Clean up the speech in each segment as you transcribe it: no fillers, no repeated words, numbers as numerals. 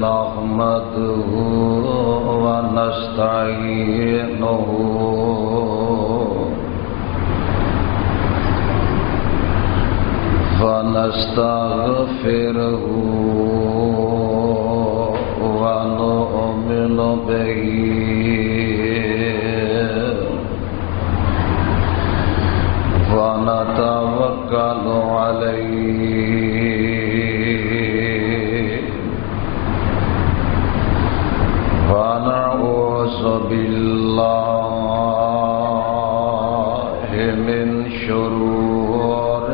نحمده ونستعينه ونستغفره ونؤمن به ونتوكل عليه ونعوذ بالله من شرور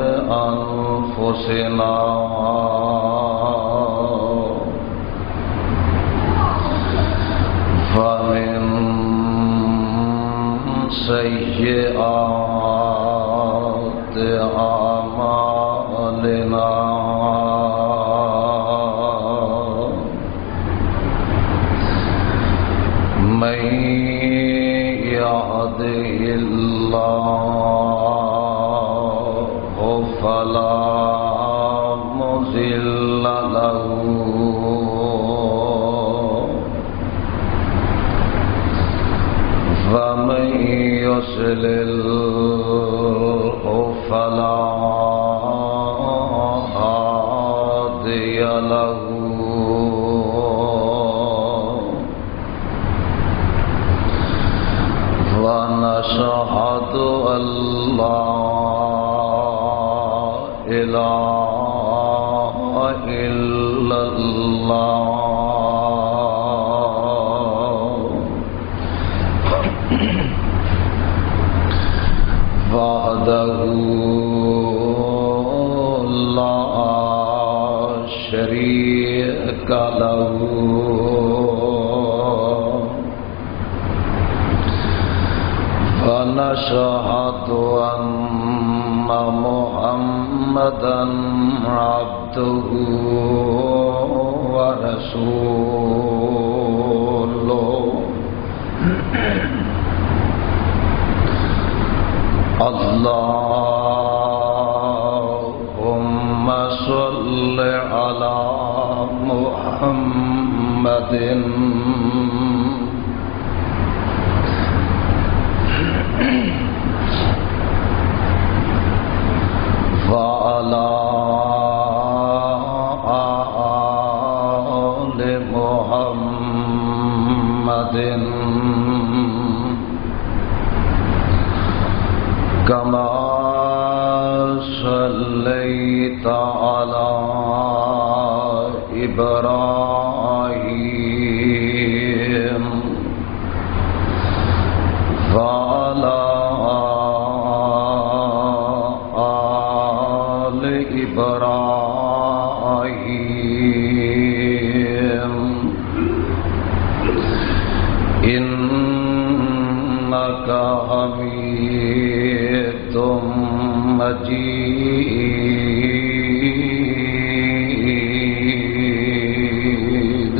أنفسنا ومن سيئات أعمالنا من يهده الله فلا مضل له ومن يضلل فلا هادي له ونشهد أن لا إله إلا الله وحده لا شريك له ونشهد أن محمدًا عبده ورسوله اللهم صل على محمد وعلى آل محمد كما صليت على إبراهيم وعلى آل إبراهيم إنك حميد مجيد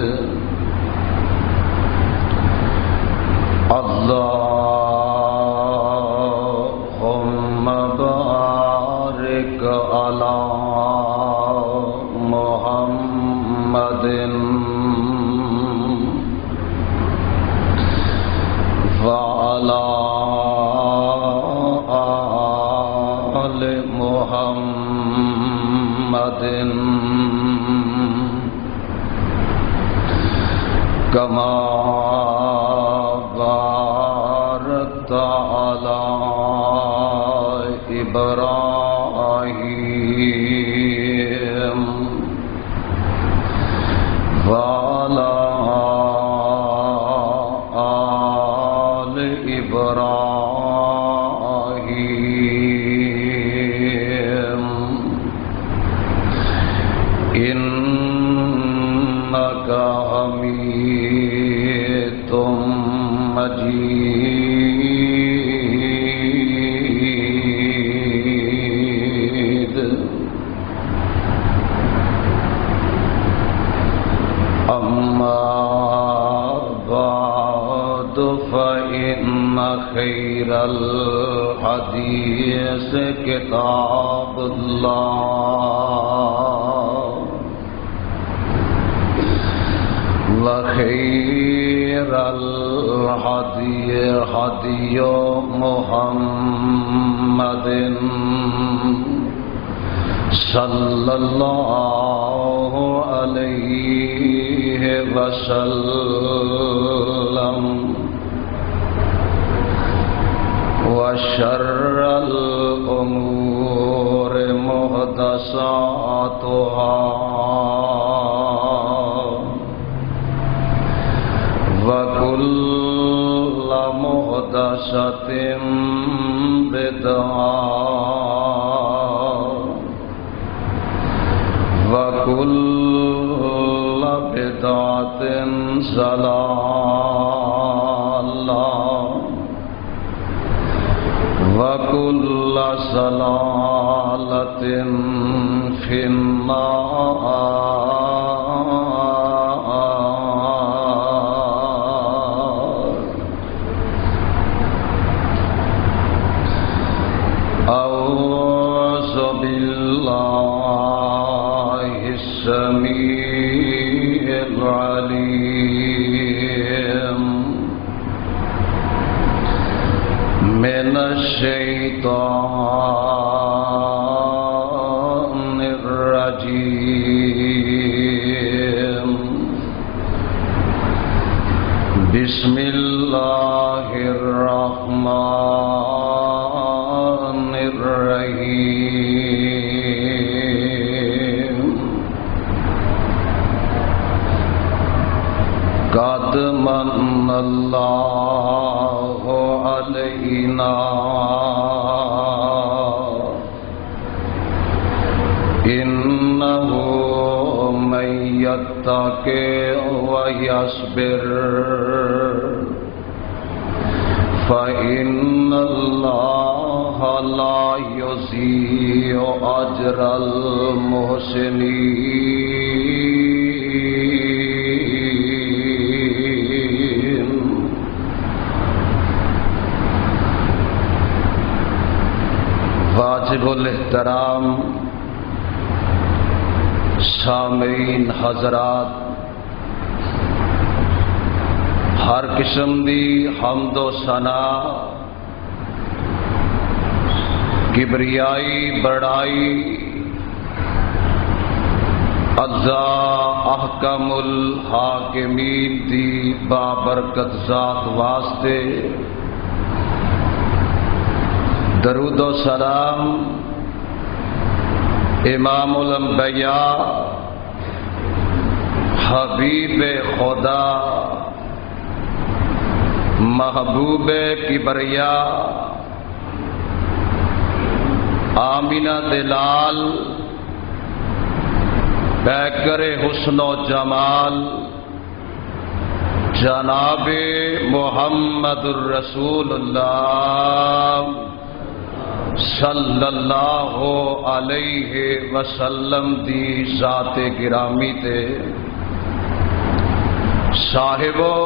اللهم بارك على محمد وعلى آل محمد كما باركت على إبراهيم وعلى آل إبراهيم إنك حميد مجيد أما بعد فإن خير الحديث كتاب الله وخير الهدي هدي محمد صلى الله عليه وسلم وشر الأمور محدثاتها وكل محدثة بدعة وكل بدعة ضلالة وكل ضلالة في النار. أعوذ بالله السميع العليم من الشيطان الرجيم. بسم الله الرحمن الرحيم. قد من الله علينا إنه من يتق ويصبر فإن الله لا يضيع أجر المحسنين. واجب الاحترام سامعین حضرات، ہر قسم دی حمد و ثنا، کبریائی بڑائی اعزا احکم الحاکمین دی بابرکت ذات واسطے درود و سلام امام الانبیاء حبیب خدا محبوب کبریا آمینہ دلال پیکر حسن و جمال جناب محمد الرسول اللہ صلی اللہ علیہ وسلم دی ذات گرامی تے صاحبو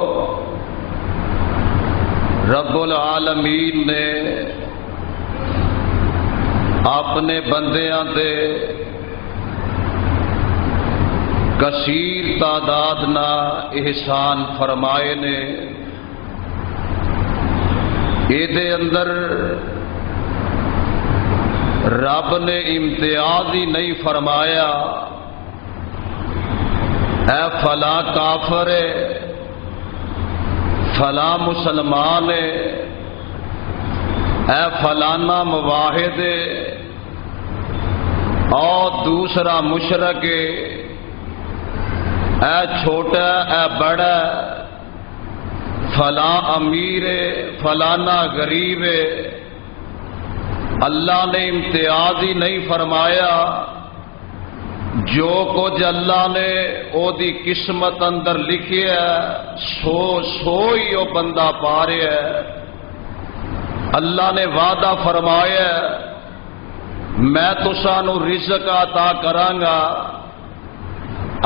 رب العالمین نے اپنے بندیاں دے کثیر تعداد نہ احسان فرمائے نے. ایدے اندر رب نے امتیاز ہی نہیں فرمایا اے فلاں کافر ہے، فلاں مسلمان ہے، اے فلانا مواحد ہے اور دوسرا مشرک ہے، اے چھوٹا اے بڑا، فلاں امیر ہے فلانا غریب ہے. اللہ نے امتیاز ہی نہیں فرمایا. جو کچھ اللہ نے او دی قسمت اندر لکھیا سو ہی وہ بندہ پا رہا ہے. اللہ نے وعدہ فرمایا میں تسانو رزق عطا کرانگا.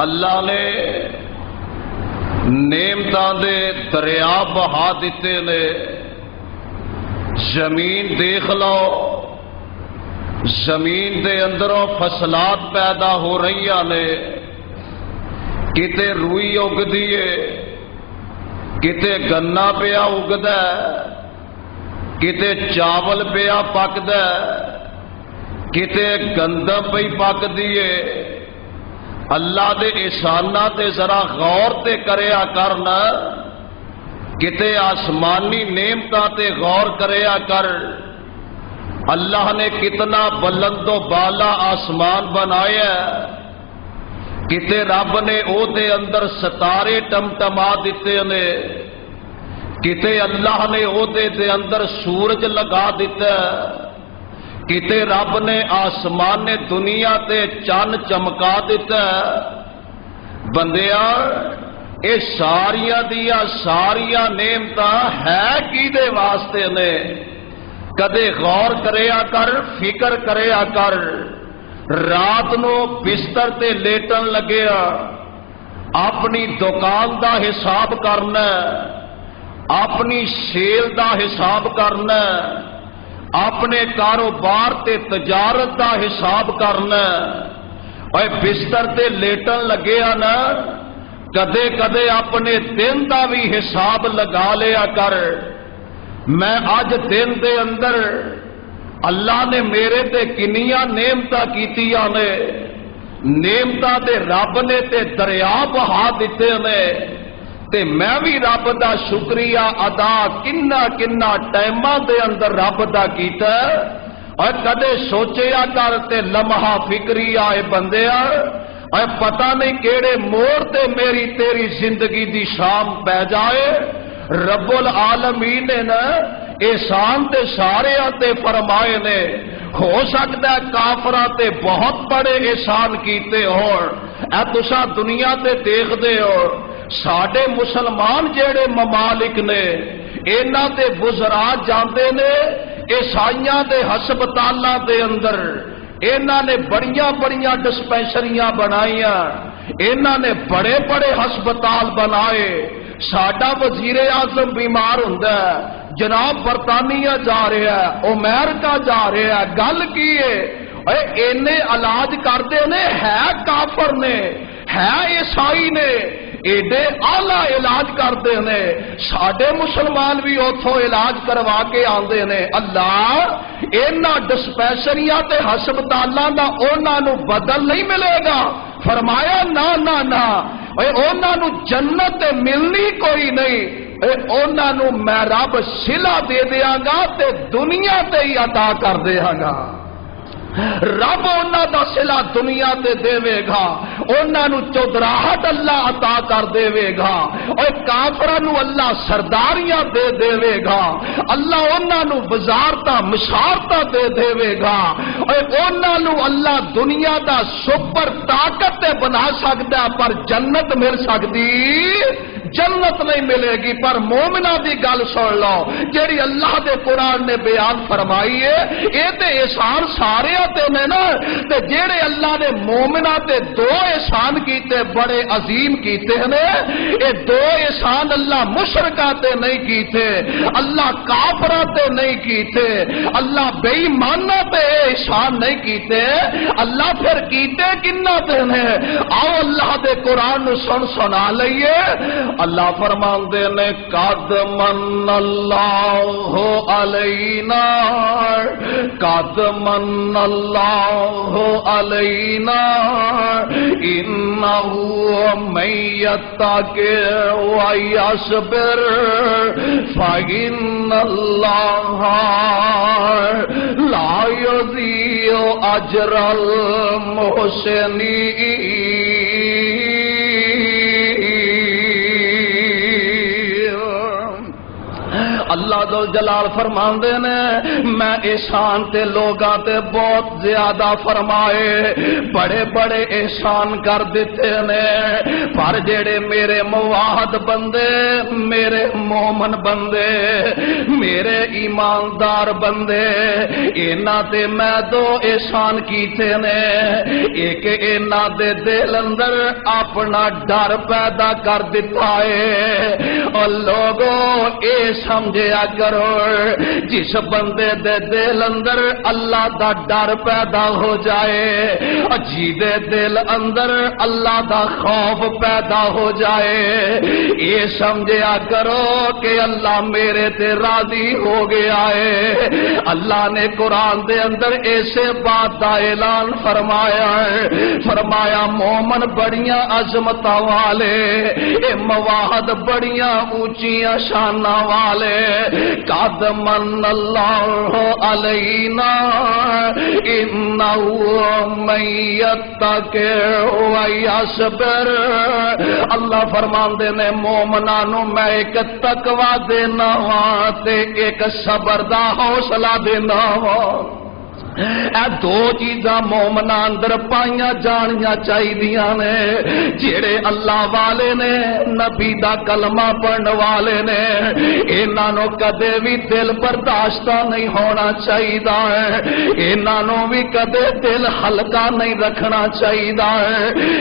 اللہ نے نعمتاں دے دریا بہا دیتے نے. زمین دیکھ لو، زمین دے اندروں فصلات پیدا ہو رہی نے. کتے روئی اگدی ہے، کتے گنا پیا اگدا ہے، کتے چاول پیا پکدا ہے، کتے گندم پئی پکدی ہے۔ اللہ دے احساناں تے ذرا غور تے کریا کرنا، کتے آسمانی نعمتاں تے غور کریا کر۔ اللہ نے کتنا بلند و بالا آسمان بنایا، کتے رب نے او دے اندر ستارے ٹمٹما دیتے نے، کتے اللہ نے او دے اندر سورج لگا دیتا، کتے رب نے آسمان دنیا تے چند چمکا دیتا۔ بندیا اے ساریاں دیا ساریاں نعمتاں ہے کیدے واسطے نے؟ کدے غور کریا کر، فکر کریا کر۔ رات نو بستر تے لیٹن لگیا اپنی دکان دا حساب کرنا، اپنی سیل دا حساب کرنا، اپنے کاروبار تے تجارت دا حساب کرنا۔ اے بستر تے لیٹن لگیا نا، کدے کدے اپنے دن دا بھی حساب لگا لیا کر۔ میں اج دن دے اندر اللہ نے میرے تے کنیاں نعمتاں کیتیاں نے، نعمتاں تے رب نے تے دریا بہا دیتے نے، تے میں بھی رب دا شکریہ ادا کنا کنا ٹائماں دے اندر رب دا کیتا۔ اور کدے سوچیا کر تے لمحہ فکری آئے بندیا، اور پتہ نہیں کیڑے موڑ تے میری تیری زندگی دی شام پہ جائے۔ رب العالمین نے نا احسان تے سارے تے فرمائے نے، ہو سکتا ہے کافراں تے بہت بڑے احسان کیتے ہون۔ اے تساں دنیا تے دیکھ دے ہو ساڈے مسلمان جیڑے ممالک نے انہاں تے وزراء جاندے نے عیسائیاں دے ہسپتالاں دے اندر، انہاں نے بڑیاں بڑیاں ڈسپینسریاں بنائیاں، انہاں نے بڑے بڑے ہسپتال بنائے۔ ساڈا وزیر اعظم بیمار ہوندا ہے، جناب برطانیہ جا رہا ہے، امریکہ جا رہا ہے، گل کی ہے اینے علاج کرتے نے، ہے کافر نے، ہے عیسائی نے، ایڈے آلہ علاج کرتے ہیں۔ ساڈے مسلمان بھی اتوں علاج کروا کے آندے نے۔ اللہ انہاں ڈسپینسریاں تے ہسپتالاں دا انہاں نو بدل نہیں ملے گا؟ فرمایا نا نا نا، انہاں نو جنت تے ملنی کوئی نہیں، انہاں نو میں رب صلہ دے دیاں گا تے دنیا تے ہی عطا کر دیاں گا۔ رب انہاں دا صلہ دنیا تے دے گا، انہاں نو چودراہٹ اللہ عطا کر دے گا، اور کافراں نو اللہ سرداریاں دے گا، اللہ انہاں نو وزارتاں مشارتاں دے گا، اور انہاں نو اللہ دنیا دا سپر طاقت تے بنا سکدا، پر جنت مل سکدی جنت نہیں ملے گی۔ پر مومنہ دی گل سن لو جیڑی اللہ دے قرآن نے بیان فرمائی ہے، اے تے احسان سارے تے نے نا، تے جیڑے اللہ نے مومنہ تے دو احسان کیتے بڑے عظیم کیتے ہیں، اے دو احسان اللہ مشرکاں تے نہیں کیتے، اللہ کافراں تے نہیں کیتے، اللہ بے ایماناں تے احسان نہیں کیتے، اللہ پھر کیتے کنہ تے نے؟ آؤ اللہ دے قرآن نو سنا لئیے۔ اللہ فرماندے نے قد من اللہ علینا، قد من اللہ علینا انہ من یتقی ویصبر فإن اللہ لا یضیع اجر المحسنین۔ اللہ ذو جلال فرماندے نے میں احسان تے لوگاں تے بہت زیادہ فرمائے، بڑے بڑے احسان کر دیتے نے، پر جڑے میرے موحد بندے، میرے مومن بندے، میرے ایماندار بندے، انہاں تے میں دو احسان کیتے نے۔ ایک انہاں دے دل اندر اپنا ڈر پیدا کر دیتا ہے، اور لوگوں اے سمجھیا کرو جس بندے دے دل اندر اللہ دا ڈر پیدا ہو جائے، جی دے دل اندر اللہ دا خوف پیدا پیدا ہو جائے، یہ سمجھیا کرو کہ اللہ میرے تے راضی ہو گیا ہے۔ اللہ نے قرآن دے اندر ایسے بات دا اعلان فرمایا ہے، فرمایا مومن بڑیاں عظمتاں والے، اے مواحد بڑیاں اونچیاں شاناں والے، قد من اللہ علینا انہ من یتقی ویصبر۔ اللہ فرماندے نے مومنانوں میں ایک تقوی دینا وا تے ایک صبر دا حوصلہ دینا وا۔ اے دو چیزاں مومنا اندر پائیاں جانیاں چاہیے نے، جڑے اللہ والے نے، نبی دا کلمہ پڑھن والے نے، انہاں نو کدے بھی دل برداشت نہیں ہونا چاہیے، انہاں نو بھی کدے دل ہلکا نہیں رکھنا چاہیے۔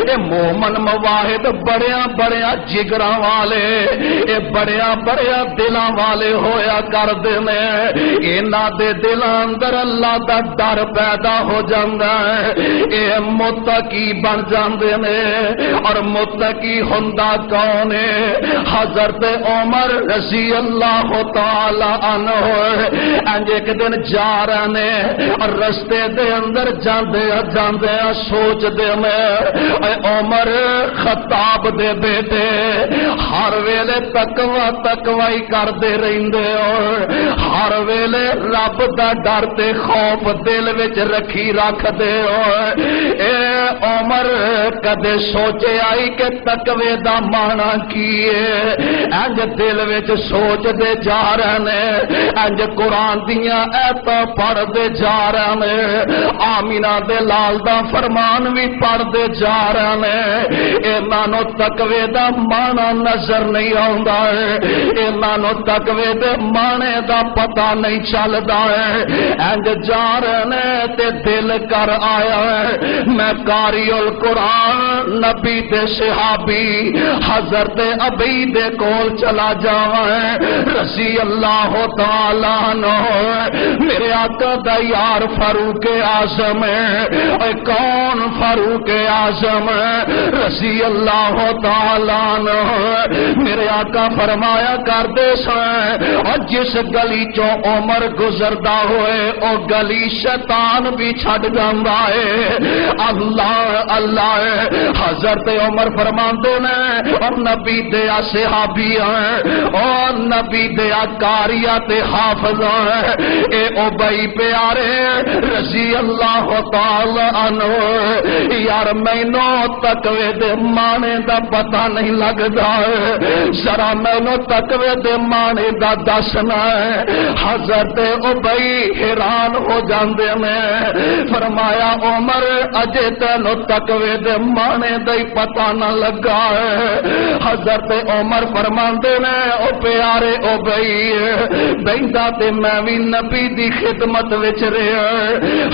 اے مومن مواحد بڑیاں بڑیاں جگراں والے، اے بڑیاں بڑیاں دلاں والے ہویا کردے نے، انہاں دے دلاں اندر اللہ دا ڈر پیدا ہو جاندہ ہے، اے متقی بن جاندے نے۔ اور متقی ہوندا کون ہے؟ حضرت عمر رضی اللہ تعالی عنہ انج ایک دن جا رہے نے اور رستے دے اندر جاندے جاندے سوچ دے میں، اے عمر خطاب دے بیٹے ہر ویلے تقوی تقوی کردے رہندے اور ہر ویلے رب دا ڈر تے خوف دل وچ رکھی رکھ دے ہو۔ اے عمر کدے سوچے آئی کہ تقوی دا معنی کی ہے؟ انج دل وچ سوچ دے جا رہے نے، انج قرآن دیاں ایتاں پڑھ دے جا رہے نے، آمینہ دے لال دا فرمان بھی پڑھ دے جا رہے نے، انہاں نو تقوی دا معنی نظر نہیں آوندا ہے، انہاں نو تقوی دے معنی دا پتہ نہیں چلدا ہے۔ انج جا رہے نے تے دل کر آیا ہے میں قاری القرآن نبی دے صحابی حضرت ابی دے کول چلا جاواں رضی اللہ تعالی عنہ، میرے آقا دا یار فاروق اعظم ہے۔ اے کون فاروق اعظم رضی اللہ تعالی عنہ؟ میرے آقا فرمایا کردے سن اور جس گلی چوں عمر گزردا ہوئے او گلی شیطان بھی چھڈ جاندا ہے۔ اللہ اللہ حضرت عمر فرماندے نے اور نبی دیا صحابی ہیں اور نبی دیا قاریہ تے حافظ ہیں، اے ابی پیارے رضی اللہ تعالی عنہ، یار مینوں تقوی دے معنی دا پتہ نہیں لگدا، ذرا مینوں تقوی دے معنی دا دسنا۔ حضرت ابی حیران ہو جاندے نے، فرمایا عمر اجے تینوں تقوی دے معنی دا ہی پتہ نہ لگا ہے۔ حضرت عمر فرماندے نے او پیارے او بھئی بیندا تے میں بھی نبی دی خدمت وچ رہیا،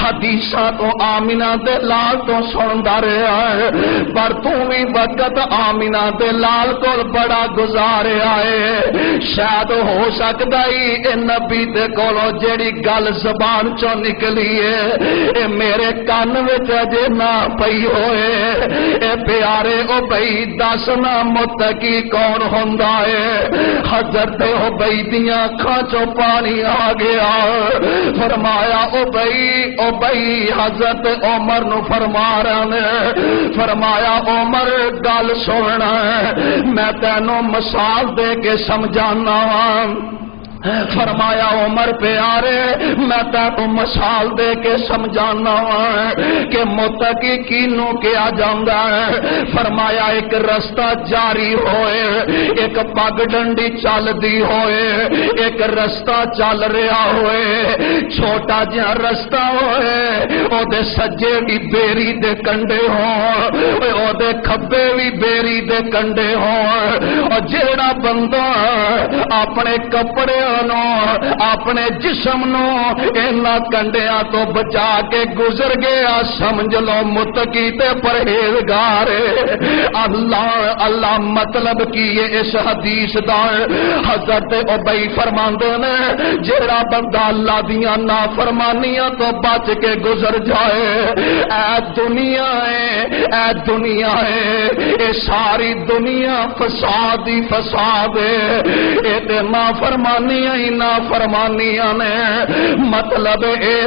حدیثاں تو آمینہ دے لال تو سندا رہیا ہے، پر تو بھی وقت آمینہ دے لال کول بڑا گزاریا ہے، شاید ہو سکدا ہی اے نبی دے کولوں جیڑی گل زبان چوں نکلی ہے اے میرے کان وچ اجے نہ پئی ہوئے۔ اے پیارے او بھئی دسنا متقی کون ہوندا ہے؟ حضرت او بھئی دیاں اکھاں چوں پانی آ گیا، فرمایا او بھئی حضرت عمر نو فرما رہے نے، فرمایا عمر گل سننا میں تینوں مثال دے کے سمجھانا ہاں۔ فرمایا عمر پیارے میں تینوں مثال دے کے سمجھانا کہ متقی کینوں کیا جاندا ہے۔ فرمایا ایک رستہ جاری ہوئے، ایک پگ ڈنڈی چل دی ہوئے، ایک رستہ چل رہا ہوئے، چھوٹا جہا رستہ ہوئے، او دے سجے بھی بیری دے کنڈے ہوں، او دے کھبے بھی بیری دے کنڈے ہوں، اور جیڑا بندہ اپنے کپڑے نو اپنے جسم نو انہاں کنڈیاں تو بچا کے گزر گیا، سمجھ لو متقی تے پرہیزگار۔ اللہ اللہ مطلب کی اس حدیث دا حضرت ابی فرماندے نے جیڑا بندہ اللہ دیاں نافرمانیاں تو بچ کے گزر جائے، اے دنیا ہے اے ساری دنیا فساد ہی فساد ہے، اے تے نافرمانیاں ہی نافرمانیاں نے۔ مطلب اے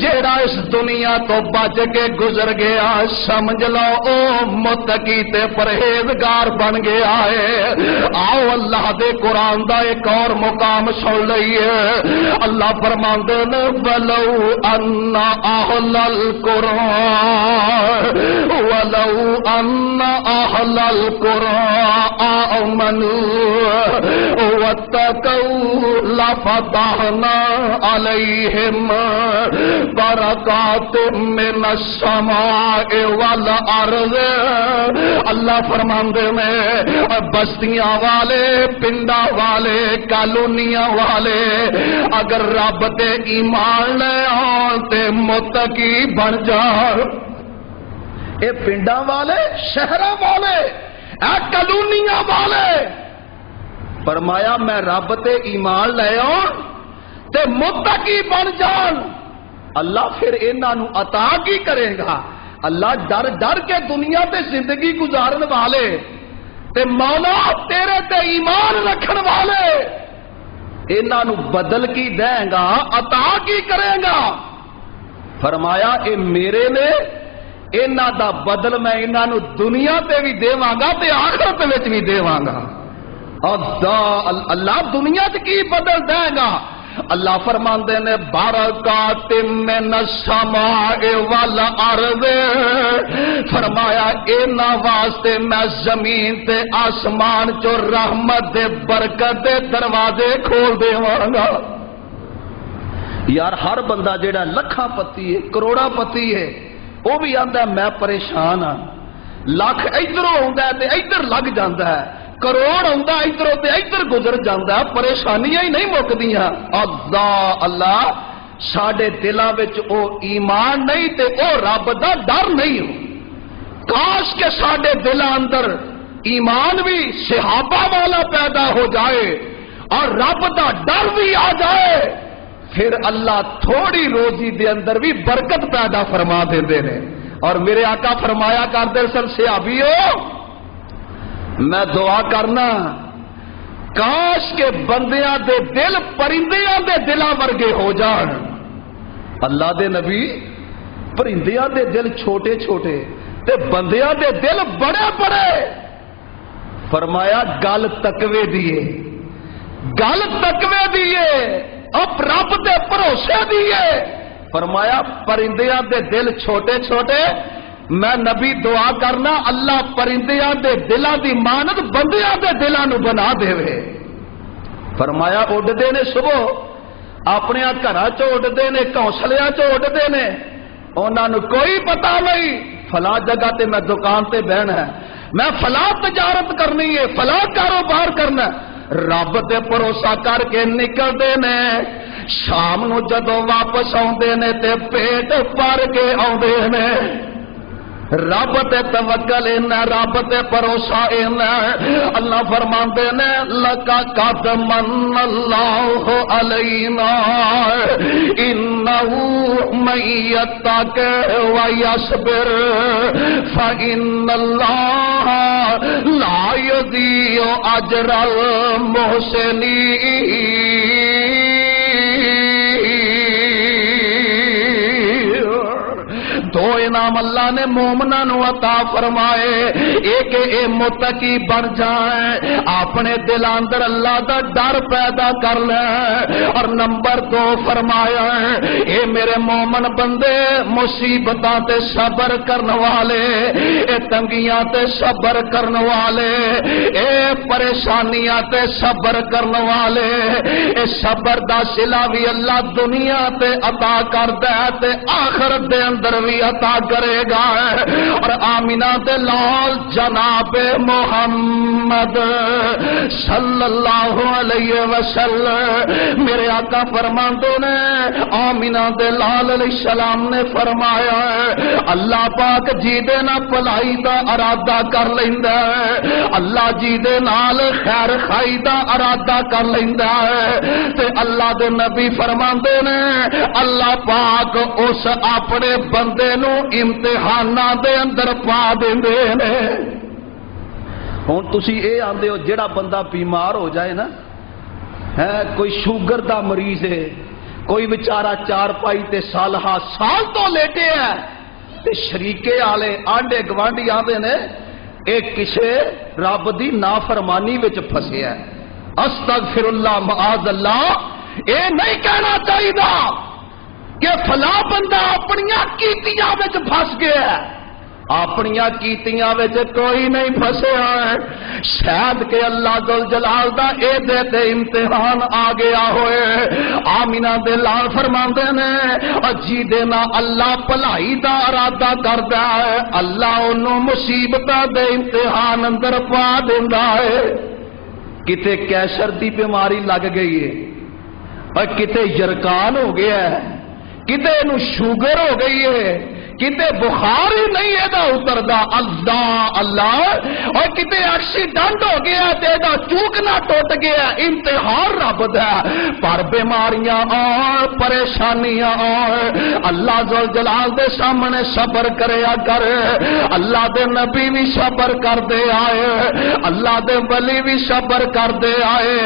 جیڑا اس دنیا تو بچ کے گزر گیا، سمجھ لو او متقی تے پرہیزگار بن گیا ہے۔ آؤ اللہ دے قرآن دا ایک اور مقام سن لئیے۔ اللہ فرماندے نے ولو ان اہل القرآن آمنوا واتقوا لفتحنا علیہم برکات من السماء والارض۔ اللہ فرماندے میں بستیاں والے، پنڈا والے، کالونیاں والے اگر رب تے ایمان لے آن تے متقی بن جان، اے پنڈا والے، شہراں والے، اے کالونیاں والے، فرمایا میں رب تے ایمان لے آن تے متقی بن جان، اللہ پھر انہاں نو عطا کی کرے گا؟ اللہ ڈر ڈر کے دنیا تے زندگی گزارن والے تے مولا تیرے تے ایمان رکھن والے انہاں نو بدل کی دے گا، عطا کی کرے گا؟ فرمایا اے میرے نے، انہاں دا بدل میں انہاں نو دنیا تے بھی دیواں گا تے آخرت وچ بھی دیواں گا۔ اللہ دنیا تے کی بدل دے گا؟ اللہ فرماندے نے برکات من السماء والارض، فرمایا انہاں واسطے میں زمین تے آسمان چو رحمت دے برکت دے دروازے کھول دیواں گا۔ یار ہر بندہ جیڑا لکھاں پتی ہے، کروڑا پتی ہے، وہ بھی آندا ہے میں پریشان ہاں، لاکھ ادھروں ہوندا ہے تے ادھر لگ جاندا ہے، کروڑ ہوندا ادھروں تے ادھر گزر جاندا ہے، پریشانیاں ہی نہیں مکدیاں۔ اللہ ساڈے دلاں وچ او ایمان نہیں تے او رب دا ڈر نہیں ہو۔ کاش کہ ساڈے دلاں اندر ایمان بھی صحابہ والا پیدا ہو جائے اور رب دا ڈر بھی آ جائے، پھر اللہ تھوڑی روزی دے اندر بھی برکت پیدا فرما دیندے نے۔ اور میرے آقا فرمایا کرتے سن صحابیو، میں دعا کرنا کاش کے بندیاں دے دل پرندیاں دے دلاں ورگے ہو جان۔ اللہ دے نبی پرندیاں دے دل چھوٹے چھوٹے تے بندیاں دے دل بڑے بڑے، فرمایا گل تقوی دیے، گل تقوی دیے، اب رب دے بھروسے دیے۔ فرمایا پرندیاں دے دل چھوٹے چھوٹے، میں نبی دعا کرنا اللہ پرندیاں دے دلاں دی مانت بندیاں دے دلاں نو بنا دے وے۔ فرمایا اڈدے نے صبح اپنے گھراں چ اڈدے نے، گھونسلیاں چ اڈدے نے، انہاں نو کوئی پتہ نہیں فلاں جگہ تے میں دکان تے بہنا ہے، میں فلاں تجارت کرنی ہے، فلاں کاروبار کرنا ہے، رب تے بھروسہ کر کے نکلدے نے، شام نو جدوں واپس آوندے نے تے پیٹ بھر کے آوندے نے۔ رب تے توکل اینا، رب تے بھروسہ اینا۔ اللہ فرماندے نے لقد من اللہ علینا انہ من یتق ویصبر فإن اللہ لا یضیع اجر المحسنین۔ دو انعام اللہ نے مومنہ نو عطا فرمائے، ایک اے متقی بن جائیں، اپنے دل اندر اللہ دا ڈر پیدا کر لیں، اور نمبر دو فرمایا اے میرے مومن بندے مصیبتاں تے صبر کرن والے، اے تنگیاں تے صبر کرن والے، اے پریشانیاں تے صبر کرن والے، اے صبر دا صلہ بھی اللہ دنیا تے عطا کردا ہے تے آخرت دے اندر بھی عطا کرے گا۔ اور آمینہ دے لال جناب محمد محمد صلی اللہ علیہ وسلم۔ میرے آقا فرماندے نے آمینہ دے لال علیہ السلام نے فرمایا ہے اللہ پاک جی دے نا بھلائی دا ارادہ کر لیندا ہے، اللہ جی دے نال خیر خائی دا ارادہ کر لیندا ہے تے اللہ دے نبی فرماندے نے اللہ پاک اس اپنے بندے نو امتحاناں دے اندر پا دیندے نے۔ ہن تسی اے آندے ہو جڑا بندہ بیمار ہو جائے نا ہے، کوئی شوگر دا مریض ہے، کوئی بیچارہ چار پائی تے سالہ سال تو لیٹے ہے تے شریکے آلے آنڈے گوانڈی آندے نے ایک کسے رب دی نافرمانی وچ پھسیا ہے۔ استغفر اللہ معاذ اللہ، اے نہیں کہنا چاہیے کہ فلاں بندہ اپنیاں کیتیاں وچ پھس گیا ہے، اپنیاں کیتیاں وچ کوئی نہیں پھسیا ہے، شاید کہ اللہ ذل جلال دا اے دے تے امتحان آ گیا ہوئے۔ آمینہ دے لال فرماندے نے جی دے نا اللہ بھلائی دا ارادہ کردا ہے اللہ اونوں مصیبتاں دے امتحان اندر پا دیندا ہے۔ کتے کیسر دی بیماری لگ گئی ہے اور کتے یرکان ہو گیا ہے، کتے نو شوگر ہو گئی ہے، کتے بخار ہی نہیں ہے دا اتردا اللہ اللہ، اور کتے ایکسیڈنٹ ہو گیا تے دا چوکنا ٹوٹ گیا، امتحان رب دا پر بیماریاں اور پریشانیاں اور اللہ ذل جلال دے سامنے صبر کریا کر، اللہ دے نبی بھی صبر کر دے آئے، اللہ دے ولی بھی صبر کر دے آئے،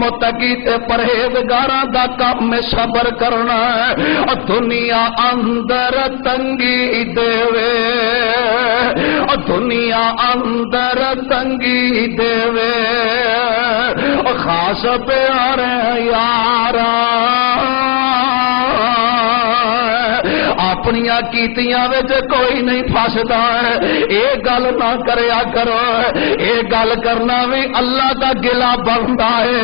متقی تے پرہیزگاراں دا کام میں صبر کرنا ہے۔ دنیا اندر تنگی دیوے، دنیا اندر تنگی دیوے، خاص پیارے یارا اپنیاں کیتیاں وچ کوئی نہیں پھسدا ہے۔ اے گل نہ کریا کرو، اے گل کرنا بھی اللہ دا گلا بندا ہے،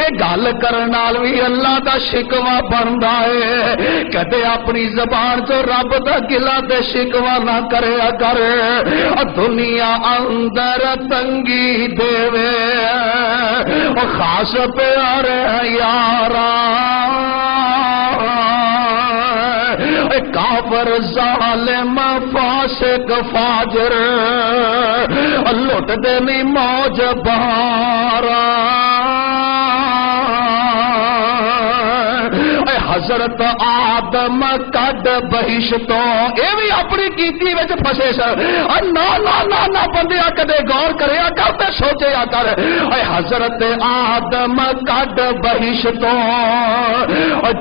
اے گل کرن نال بھی اللہ دا شکوا بندا ہے۔ کدے اپنی زبان چ رب دا گلا تے شکوا نہ کریا کر۔ دنیا اندر تنگی دیوے، خاص پیارے یارا، کافر ظالم فاسق فاجر لٹ دینی موج بہارا۔ حضرت آدم کڈ بہشتوں، اے بھی اپنی کیتی وچ پھسے سن۔ نا نا نا نا بندیا کدے غور کریا کر تے سوچیا کر، اے حضرت آدم کڈ بہشتوں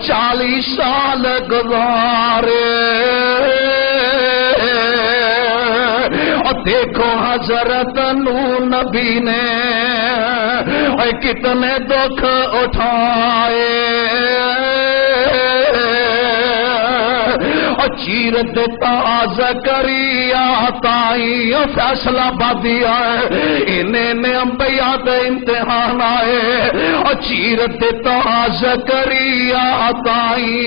40 سال گزارے، دیکھو حضرت نو نبی نے کتنے دکھ اٹھائے، چیر دیتا زکریا تائی فیصلہ بادیا ہے، انہیں انبیاء دے امتحان آئے، چیر دیتا زکریا تائی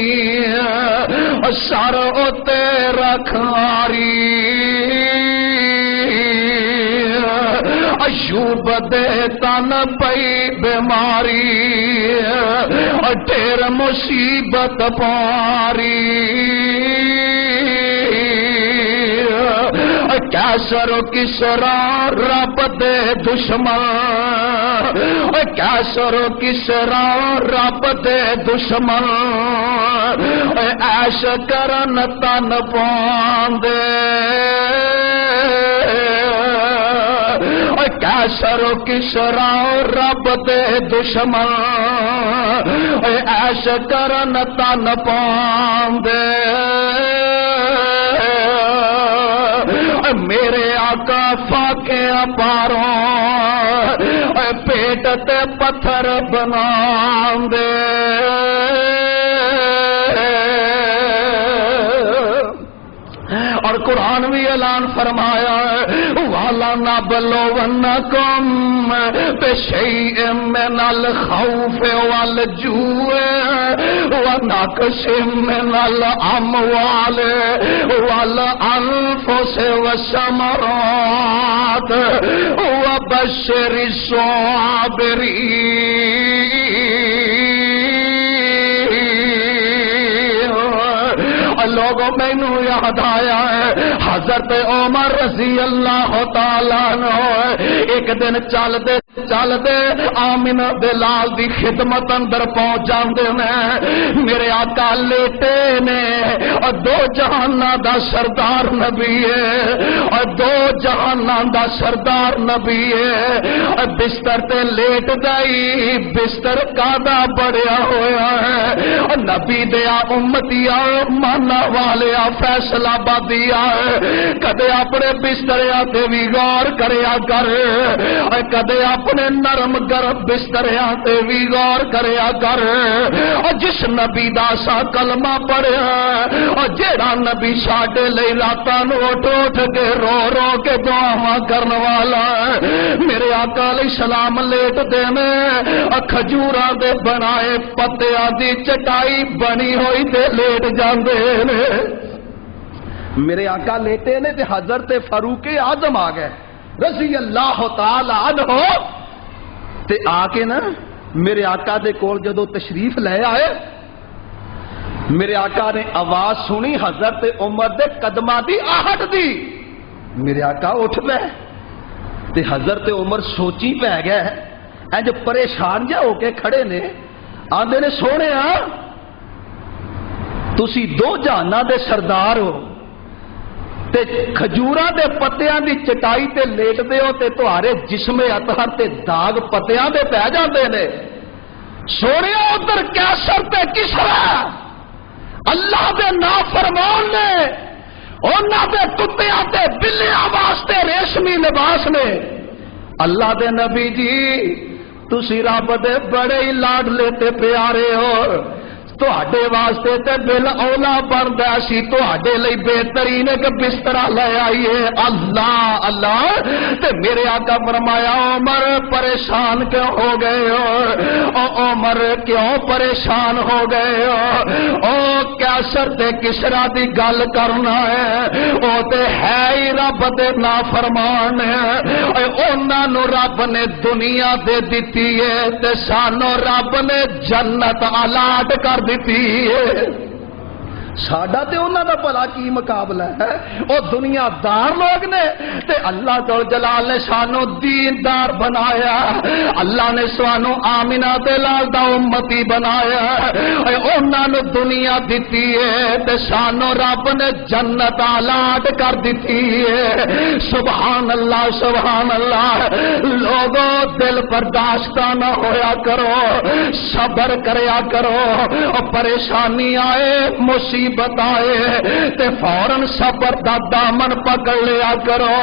سر اتے رکھاری، ایوب دے تن پئی بیماری، ڈھیر مصیبت پاری، کیسر کسرا رب دے دشمن، کیسر کسرا رب دے دشمن، ایش کرن تن پاندے، کیسر کسرا رب دے دشمن، ایش کرن تن پاندے، میرے آقا فاقے پاروں پیٹ تے پتھر بنا دے، اور قرآن بھی اعلان فرمایا ہے وَلَنَبْلُوَنَّكُمْ بِشَيْءٍ مِّنَ الْخَوْفِ وَالْجُوعِ وَنَقْصٍ مِّنَ الْأَمْوَالِ وَالْأَنفُسِ وَالثَّمَرَاتِ وبشر الصابرین۔ لوگوں مینوں یاد آیا ہے حضرت عمر رضی اللہ تعالیٰ عنہ ایک دن چل دے آمنہ دے لال دی خدمت اندر پہنچ جاندے نے، میرے آقا لیٹے نے اور دو جہاناں دا سردار نبی ہے، اور دو جہاناں دا سردار نبی ہے، اور بستر تے لیٹ گئی، بستر کادا بڑیا ہویا ہے، اور نبی دیا امتیا مانا والیا فیصلہ بادیا ہے، کدے اپنے بستریاں تے بھی غور کریا کر، اور کدے اپنے نرم گرم بستریاں تے بھی غور کریا کر، اور جس نبی دا سا کلمہ پڑھیا اور جیڑا نبی ساڈے لئی راتاں نوں اٹھ اٹھ کے رو رو کے دعاواں کرن والا ہے، میرے آقا علیہ السلام لیٹ دے نے اور کھجوراں دے بنائے پتیاں دی چٹائی بنی ہوئی تے لیٹ جاندے نے، میرے آقا لیٹے نے تے حضرت فاروق اعظم آ گئے رضی اللہ تعالی عنہ تے آ کے نا میرے آقا دے کول جدو تشریف لے آئے، میرے آقا نے آواز سنی حضرت عمر دے قدماں دی آہٹ دی، میرے آقا اٹھ پے تے حضرت عمر سوچی پہ گئے انج پریشان جا ہو کے کھڑے نے، آندے نے سونیا تسی دو جہاناں دے سردار ہو تے کھجوراں دے پتیاں دی چٹائی تے لیٹ دے ہو تے تہاڈے جسم اطہر تے داغ پتیاں دے پہ جاندے نے، سونیا ادھر کیسر تے کسرا اللہ دے نافرمان نے انہاں دے کتیاں تے بلیاں واسطے ریشمی لباس نے، اللہ دے نبی جی تسی رب دے بڑے ہی لاڈلے تے پیارے ہو، تہاڈے واسطے تے بل اولا بندا سی تہاڈے لئی بہترین ایک بسترا لے آئیے، اللہ اللہ تے میرے آقا فرمایا عمر پریشان کیوں ہو گئے ہو، او عمر کیوں پریشان ہو گئے ہو، او کیسر تے کسرا دی گل کرنا ہے، او تے ہے ہی رب دے نافرمان ہے، انہاں نو رب نے دنیا دے دتی ہے تے سانو رب نے جنت الاٹ کر دیتی ہے، ساڈا تے انہاں دا بھلا کی مقابلہ ہے، او دنیا دار لوگ نے تے اللہ جلال نے سانو دیندار بنایا، اللہ نے سانو آمنہ تے لال دا امتی بنایا، اے انہاں نو دنیا دتی ہے تے سانو رب نے جنت الاٹ کر دیتی ہے، سبحان اللہ سبحان اللہ، لوگوں دل برداشت نہ ہویا کرو، صبر کریا کرو، پریشانی آئے مصیبت آئے تے فوراً صبر دا دامن پکڑ لیا کرو،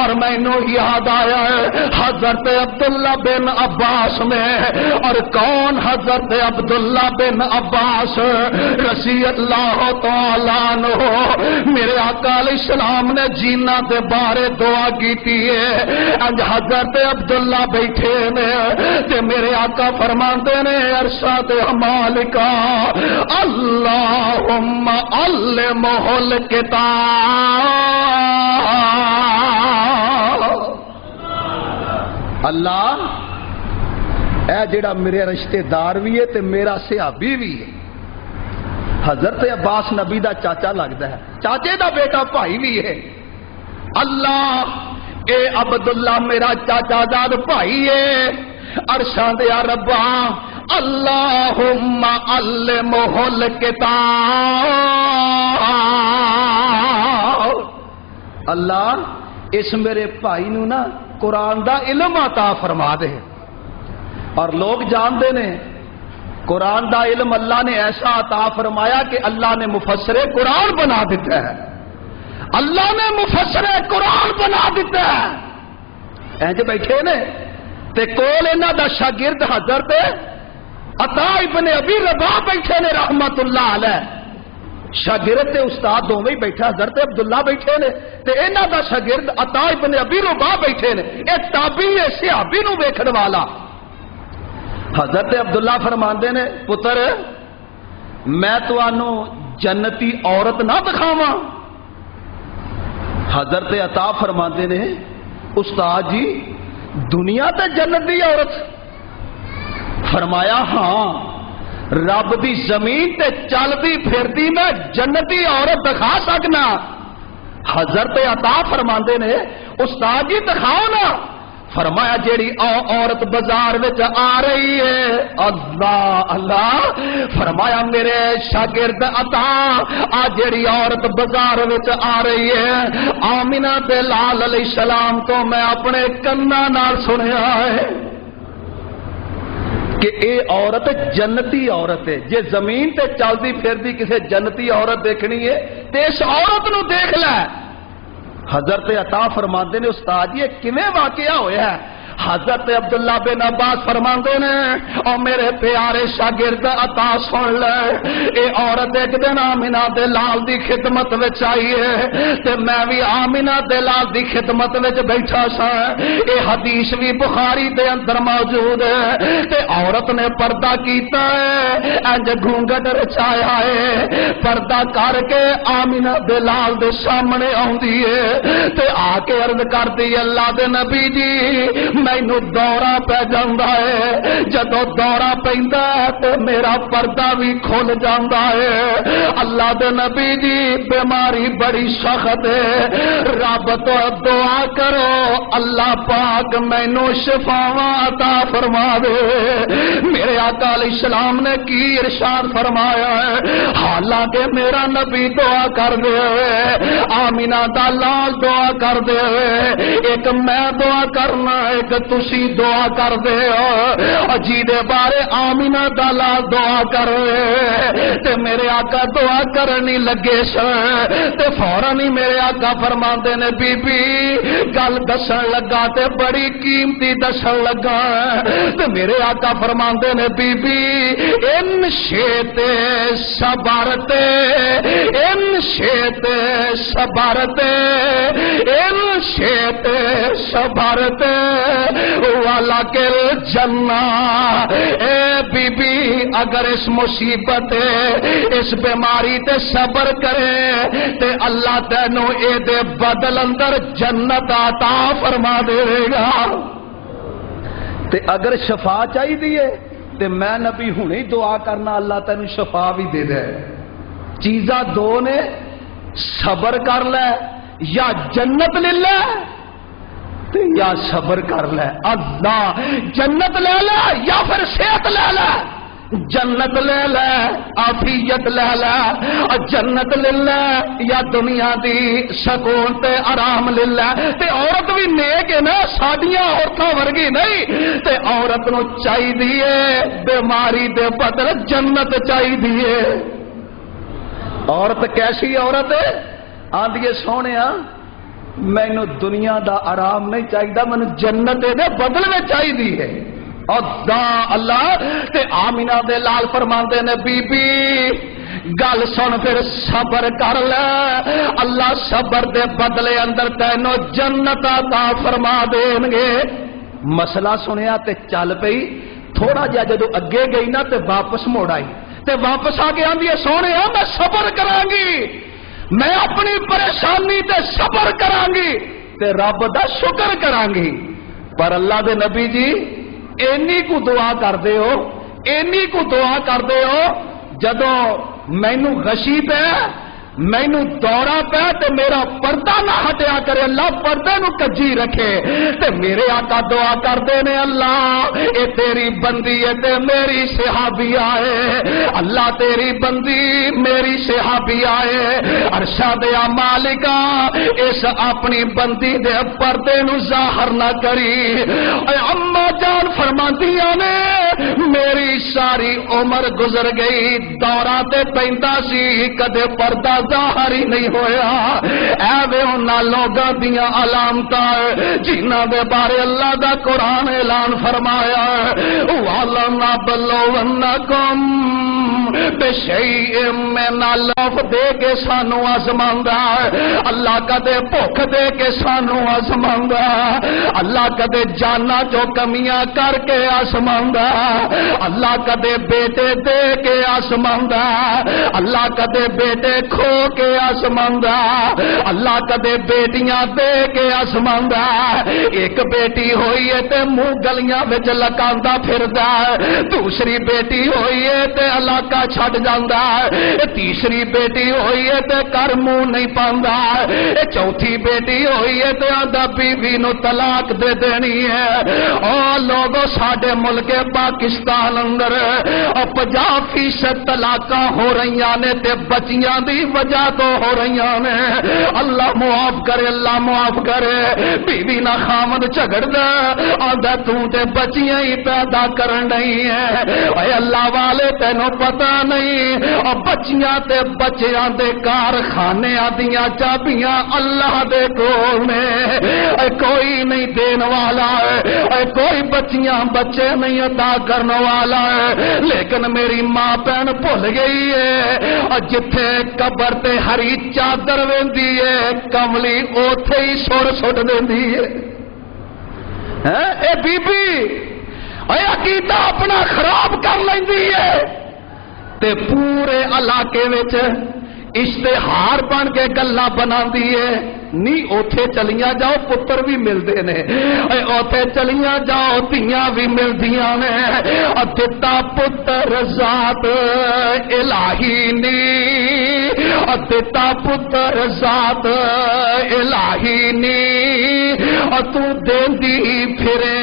اور مینوں یاد آیا ہے حضرت عبداللہ بن عباس میں، اور کون حضرت عبداللہ بن عباس رضی اللہ تعالیٰ عنہ، میرے آقا علیہ السلام نے جینا دے بارے دعا کیتی ہے، اج حضرت عبداللہ بیٹھے نے تے میرے آقا فرماندے نے عرشہ تے مالکا اللہم علمہ الکتاب، اللہ اے جڑا میرے رشتے دار بھی ہے تے میرا صحابی بھی ہے، حضرت عباس نبی دا چاچا لگتا ہے، چاچے دا بیٹا بھائی بھی ہے، اللہ اے عبداللہ میرا چاچا داد بھائی ہے، عرشاں دیا ربا اللہم علمہ الکتاب، اللہ اس میرے بھائی نو نا قرآن دا علم عطا فرما دے، اور لوگ جانتے نے قرآن دا علم اللہ نے ایسا عطا فرمایا کہ اللہ نے مفسر قرآن بنا دیتا ہے، اللہ نے مفسر قرآن بنا دیتا ہے، اینج بیٹھے نے تے کول انہاں دا شاگرد حضرت عطا ابن ابی رباح بیٹھے نے رحمت اللہ علیہ، شاگرد تے استاد دونوں ہی بیٹھا، حضرت عبداللہ بیٹھے نے تے انہاں دا شاگرد عطا ابن ابی رباح بیٹھے نے، ایک تابعی ہے صحابی نو ویکھن والا، حضرت عبداللہ فرماندے نے پتر میں تانوں جنتی عورت نہ دکھاواں، حضرت عطا فرماندے نے استاد جی دنیا تے جنت دی عورت؟ فرمایا ہاں، رب دی زمین تے چلدی پھردی میں جنتی عورت دکھا سکنا۔ حضرت عطا فرماندے نے استاد جی دکھاؤ نا۔ فرمایا جیڑی عورت بازار وچ آ رہی ہے، اللہ اللہ، فرمایا میرے شاگرد عطا آ جیڑی عورت بازار وچ آ رہی ہے، آمینہ دے لال علیہ السلام تو میں اپنے کنا نال سنیا ہے کہ اے عورت جنتی عورت ہے۔ جے زمین تے چلدی پھردی کسے جنتی عورت دیکھنی ہے تے اس عورت نو دیکھ لے۔ حضرت عطا فرماندے نے استاد یہ کیویں واقعہ ہویا ہے؟ حضرت عبداللہ بن عباس فرماندے نے او میرے پیارے شاگرد عطا سن لے، اے عورت ایک دن آمینہ دے لال دی خدمت وچ آئی ہے تے میں بھی آمینہ دے لال دی خدمت وچ بیٹھا سا۔ اے حدیث بھی بخاری دے اندر موجود ہے تے عورت نے پردہ کیتا ہے، انج گھونگٹ رچایا ہے، پردہ کر کے آمینہ دے لال دے سامنے آوندی ہے تے آ کے عرض کردی اللہ دے نبی جی مینوں دورہ پہ جاندا ہے، جدوں دورہ پیندا ہے تے میرا پردہ بھی کھل جاندا ہے۔ اللہ دے نبی جی بیماری بڑی سخت ہے، رب تو دعا کرو اللہ پاک مینوں شفاواں عطا فرما دے۔ میرے آقا علیہ السلام نے کی ارشاد فرمایا ہے، حالانکہ میرا نبی دعا کر دے آمینہ دا لال دعا کر دے، ایک میں دعا کرنا ایک تسی دعا کر دے جی دے بارے آمینہ دا لال دعا کر تے میرے آقا دعا کرنی لگے سن تے فوراً ہی میرے آقا فرماندے نے بی بی گل دسن لگا تے بڑی قیمتی دسن لگا تے میرے آقا فرماندے نے بی بی ان شیتے صبرتے ان شیتے صبرتے ان شیتے صبرتے والا کل جنہ۔ اے بی بی اگر اس مصیبت اس بیماری تے صبر کرے تے اللہ تینو اے دے بدل اندر جنت عطا فرما دے گا۔ تے اگر شفا چاہی دیئے تے میں نبی ہونی دعا کرنا اللہ تینو شفا بھی دے دے۔ چیزاں دو نے، صبر کر لے یا جنت لے لے یا صبر کر لے۔ اللہ جنت لے لے یا پھر صحت لے لے، جنت لے لے عافیت لے لے، جنت لے لے یا دنیا دی سکون تے آرام لے لے۔ تے عورت بھی نیک ہے نا، ساڈیاں عورتاں ورگی نہیں تے عورت نو چاہیے بیماری دے بدل جنت چاہیے۔ عورت کیسی عورت ہے؟ آندیے سونیا مینو دنیا دا آرام نہیں چاہیے، مینو جنت دے بدل میں چاہیے۔ اللہ تے آمینہ دے لال فرماندے نے بی بی گل سن پھر صبر کر لے، اللہ صبر دے بدلے اندر تینو جنت عطا فرما دین گے۔ مسئلہ سنیا تے چل پئی، تھوڑا جا جدو اگے گئی نا تے واپس موڑ آئی تے واپس آ کے آندی سونے میں صبر کراں گی، میں اپنی پریشانی تے صبر کراں گی تے رب دا شکر کراں گی۔ پر اللہ دے نبی جی اینی کو دعا کر دے ہو، اینی کو دعا کر دے ہو جدو مینو غشی پہ مینو دورہ پہ تے میرا پردہ نہ ہٹیا کرے، اللہ پردے نو کجی رکھے تے میرے آقا دعا کر دے نے اللہ اے تیری بندی ہے تے میری صحابی آئے، اللہ تیری بندی میری صحابی آئے، عرشہ دیا مالکا اس اپنی بندی دے پردے نو ظاہر نہ کری۔ اے اما جان فرماندیاں نے میری ساری عمر گزر گئی دورہ تے پیندا سی کدے پردہ ظاہر ہی نہیں ہویا، ایویں انہاں لوگاں دیاں علامتاں جنہاں دے بارے اللہ دا قرآن اعلان فرمایا وَلَنَبْلُوَنَّكُمْ بشیء من الخوف دے کے سانو آزماندا اللہ کدے بھوک دے کے سانو آزماندا اللہ کدے جانا جو کمیاں کر کے آزماندا اللہ کدے بیٹے دے کے آزماندا اللہ کدے بیٹے کھو کے آزماندا اللہ کدے بیٹیاں دے کے آزماندا ایک بیٹی ہوئی ہے تے منہ گلیاں وچ لکاندا پھردا دوسری بیٹی ہوئی ہے تے علاقہ چھڈ جاندا تیسری بیٹی ہوئی ہے تے کر منہ نہیں پاندا چوتھی بیٹی ہوئی ہے تے آندا بیوی نو طلاق دے دینی ہے او لوگوں ساڈے ملک پاکستان اندر 50% طلاقاں ہو رہیاں نے تے بچیاں دی وجہ تو ہو رہیاں نے اللہ معاف کرے اللہ معاف کرے بیوی نہ خامد جھگڑدا آندا تو تے بچیاں ہی پیدا کرن نہیں ہے اے اللہ والے تینوں پتہ نہیں او بچیاں تے بچیاں دے کارخانے دیاں چابیاں اللہ دے کول نے اے کوئی نہیں دین والا اے کوئی بچیاں بچے نہیں عطا کرنے والا ہے لیکن میری ماں بہن بھول گئی ہے اور جتھے قبر تے ہری چادر ویندی ہے کملی اوتھے ہی سر سٹ دیندی ہے اے بی بی اے عقیدہ اپنا خراب کر لیندی ہے تے پورے علاقے وچ اشتہار بن کے گلاں بناندی ہے نہیں اوتھے چلیاں جاؤ پتر بھی ملتے نے اوتھے چلیاں جاؤ دھیاں بھی ملدیاں نے دتا پتر ذات الہی نی دتا پتر ذات الہی نی تو دیندی پھرے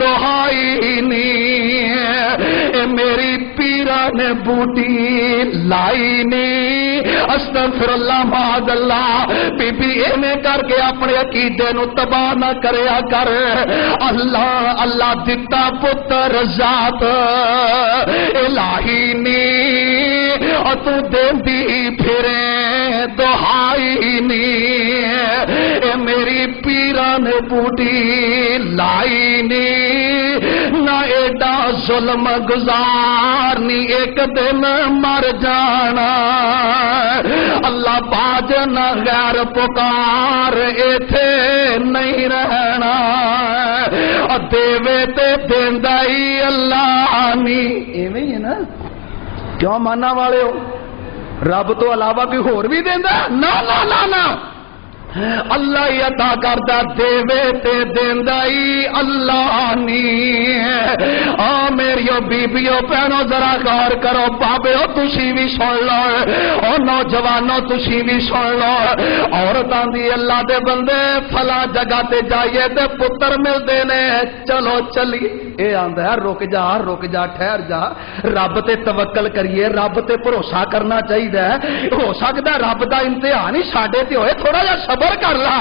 دہائی نی میری پیرا نے بوٹی لائی نی استغفر اللہ معاذ اللہ بی بی ایویں کر کے اپنے عقیدے نو تباہ نہ کریا کر اللہ اللہ دتا پتر ذات الہی نی اور تو دیندی پھرے دہائی نی اے میری پیرا نے بوٹی لائی نی نہ ایڈا ظلم گزارنی ایک دن مر جانا اللہ باج نہ غیر پکار ایتھے نہیں رہنا دیوے تے دیندا ہی اللہ نی ایویں ہی ہے نا کیوں ماننا والے ہو رب تو علاوہ کوئی ہور بھی دیندا نا نا نا نا اللہ ہی عطا کردا دیوے تے دیندا ہی اللہ نی میریو بیبیو بہنو ذرا غور کرو بابیو تسی بھی سن لو او نوجوانو تسی بھی سن لو عورتاں دی اللہ دے بندے فلاں جگہ تے جائیے تے پتر ملدے نے چلو چلی اے آندا ہے رک جا ٹھہر جا رب تے توکل کریے رب تے بھروسہ کرنا چاہیے ہو سکدا رب دا امتحان ہی ساڈے تے ہوئے تھوڑا جا صبر کر لا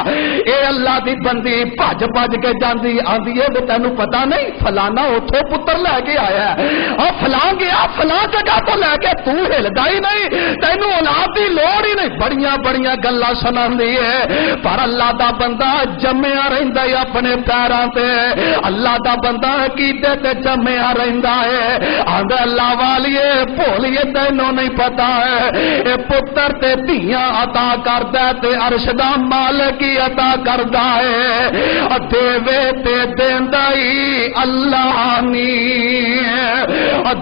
اے اللہ دی بندی بھج کے جاندی آندی ہے تے تینوں پتہ نہیں فلانا اوتھے پتر لے کے آیا ہے اور فلاں گیا فلاں جگہ تو لے کے تو ہلدا ہی نہیں تینوں اولاد دی لوڑ ہی نہیں بڑیاں گلاں سناندی ہے پر اللہ دا بندہ جمیا رہندا ہے اپنے پیراں تے اللہ دا بندہ عقیدے تے جمیا رہندا ہے آندا اللہ والیے بھولیے تینوں نہیں پتہ ہے اے پتر تے دھیاں عطا کردا تے عرش دا مالک ہی عطا کردا ہے دیوے تے دیندا ہی اللہ نی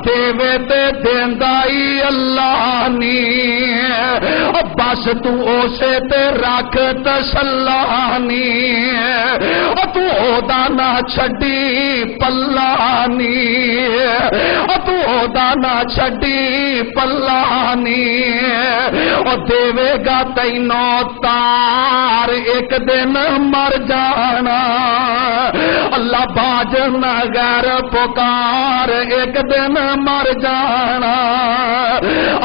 دیوے تے دیندا ہی اللہ نی بس تو اسے تے رکھ تسلانی تو اودا نہ چھڈی پلانی تو اودا نہ چھڈی پلانی دیوے گا تینوں تار ایک دن مر جانا اللہ باج نہ غیر پکار ایک دن مر جانا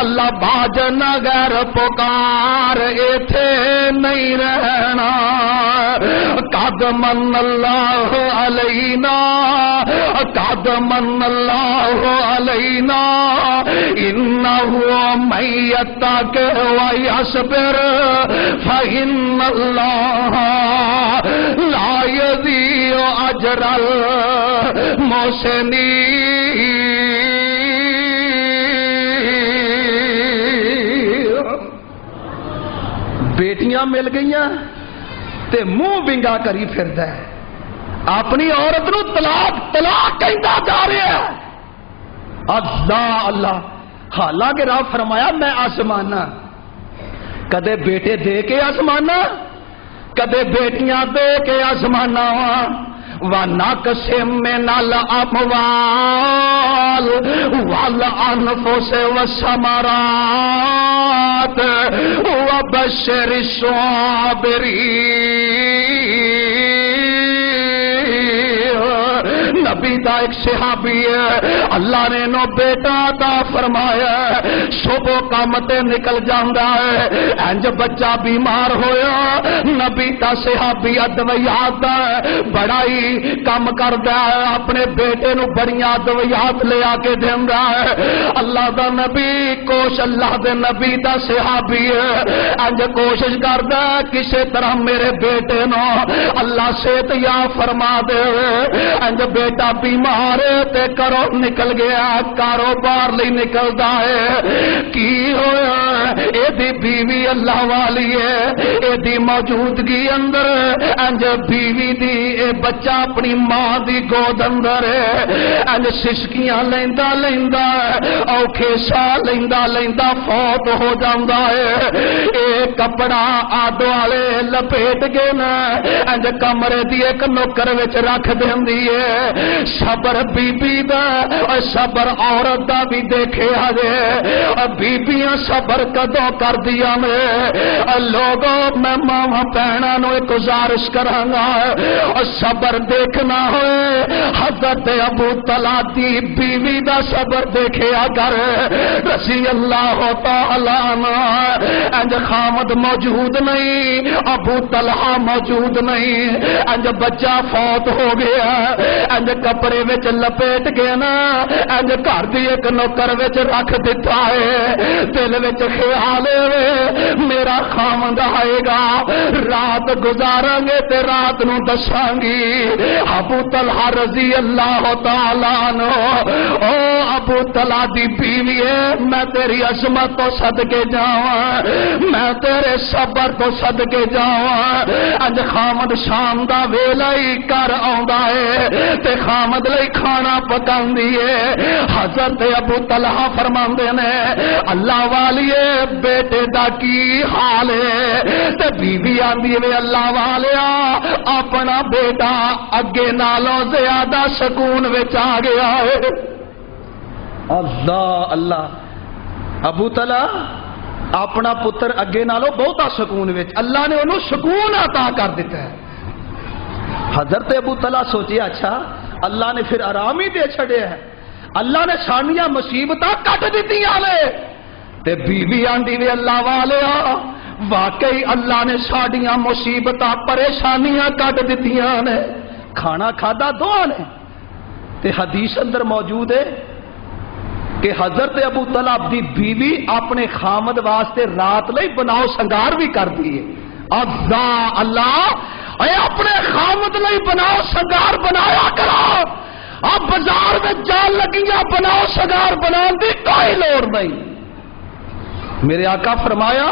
اللہ باج نہ غیر پکار ایتھے نہیں رہنا قد من اللہ علینا قد من اللہ علینا انہ من یتق ویصبر فإن اللہ لا یضیع اجر المحسنین بیٹیاں مل گئی تے منہ بنگا کری پھردا ہے، اپنی عورت نو طلاق طلاق کہندا جا رہا ہے۔ اللہ اللہ، حالانکہ رب فرمایا میں آسمانا، کدے بیٹے دے کے آسمانا، کدے بیٹیاں دے کے آسمانا وَنَقْصٍ مِّنَ الْأَمْوَالِ وَالْأَنفُسِ وَالثَّمَرَاتِ وَبَشِّرِ الصَّابِرِينَ۔ نبی دا ایک صحابی ہے، اللہ نے نو بیٹا عطا فرمایا، صبح کام تے نکل جاندا ہے، انج بچہ بیمار ہویا، نبی دا صحابی ادویات دا بڑا ہی کام کردا ہے، اپنے بیٹے نو بڑیاں ادویات لے آ کے دیندا ہے۔ اللہ دا نبی کوش اللہ دے نبی دا صحابی ہے، انج کوشش کردا ہے کسے طرح میرے بیٹے نو اللہ صحت یا فرما دے، انج بیٹا بیمار تے کرو نکل گیا، کاروبار لئی نکلدا ہے، کی ہویا اے دی بیوی اللہ والی ہے، اے دی موجودگی اندر انج بیوی دی اے بچہ اپنی ماں دی گود اندر ہے، انج سسکیاں لیندا لیندا اوکھے سا لیندا لیندا فوت ہو جاندا ہے، اے کپڑا آدو والے لپیٹ کے نا انج کمرے دی ایک نوکر وچ رکھ دیندی ہے۔ صبر بی بی دا اور صبر عورت دا بھی دیکھے آجے، اور بیبیاں صبر کدوں کر دیا میں لوگوں میں ماما پہنا نو ایک گزارش کرانگا، اور صبر دیکھنا ہوئے حضرت ابو طلحہ دی بیوی دا صبر دیکھے اگر رضی اللہ تعالیٰ عنہ، انج خامد موجود نہیں، ابو طلحہ موجود نہیں، انج بچہ فوت ہو گیا، انج کپڑے وچ لپیٹ کے نا انج گھر دی ایک نوکر وچ رکھ دیتا ہے، دل وچ خیال ہے میرا خامد آئے گا، رات گزاریں گے تے رات نو دساں گی۔ ابو طلحہ رضی اللہ تعالیٰ عنہ، او ابو طلحہ دی بیوی ہے، میں تیری عظمت تو صدقے جاواں، میں تیرے صبر تو صدقے جاواں، انج خامد شام دا ویلا ہی کر آوندا ہے تے خامد لئی کھانا پکاندی ہے۔ حضرت ابو طلحہ فرماندے نے اللہ والیے بیٹے دا کی حال ہے تے بیوی آندی ہے اللہ والیا اپنا بیٹا اگے نالوں زیادہ سکون وچ آ گیا ہے۔ اللہ اللہ، ابو طلحہ اپنا پتر اگے نالوں بہتا سکون وچ، اللہ نے انہوں سکون عطا کر دیتا ہے۔ حضرت ابو طلحہ سوچے اچھا اللہ نے پھر آرام ہی دے چھڑے ہے، اللہ نے سانیاں مصیبتاں کٹ دیتی آلے تے بی بی آندی وے اللہ والے واقعی اللہ نے ساڑیاں مصیبتاں پریشانیاں کٹ دیتیاں نے، کھانا کھادا دو نے تے حدیث اندر موجود ہے کہ حضرت ابو طلحہ دی بیوی اپنے خامد واسطے رات لئی بناؤ سنگار بھی کر دیے۔ اللہ اے اپنے خامد لئی بناؤ سنگار بنایا کرو، اب بازار میں جان لگیاں بناؤ سنگار بنان دی کوئی لوڑ نہیں۔ میرے آقا فرمایا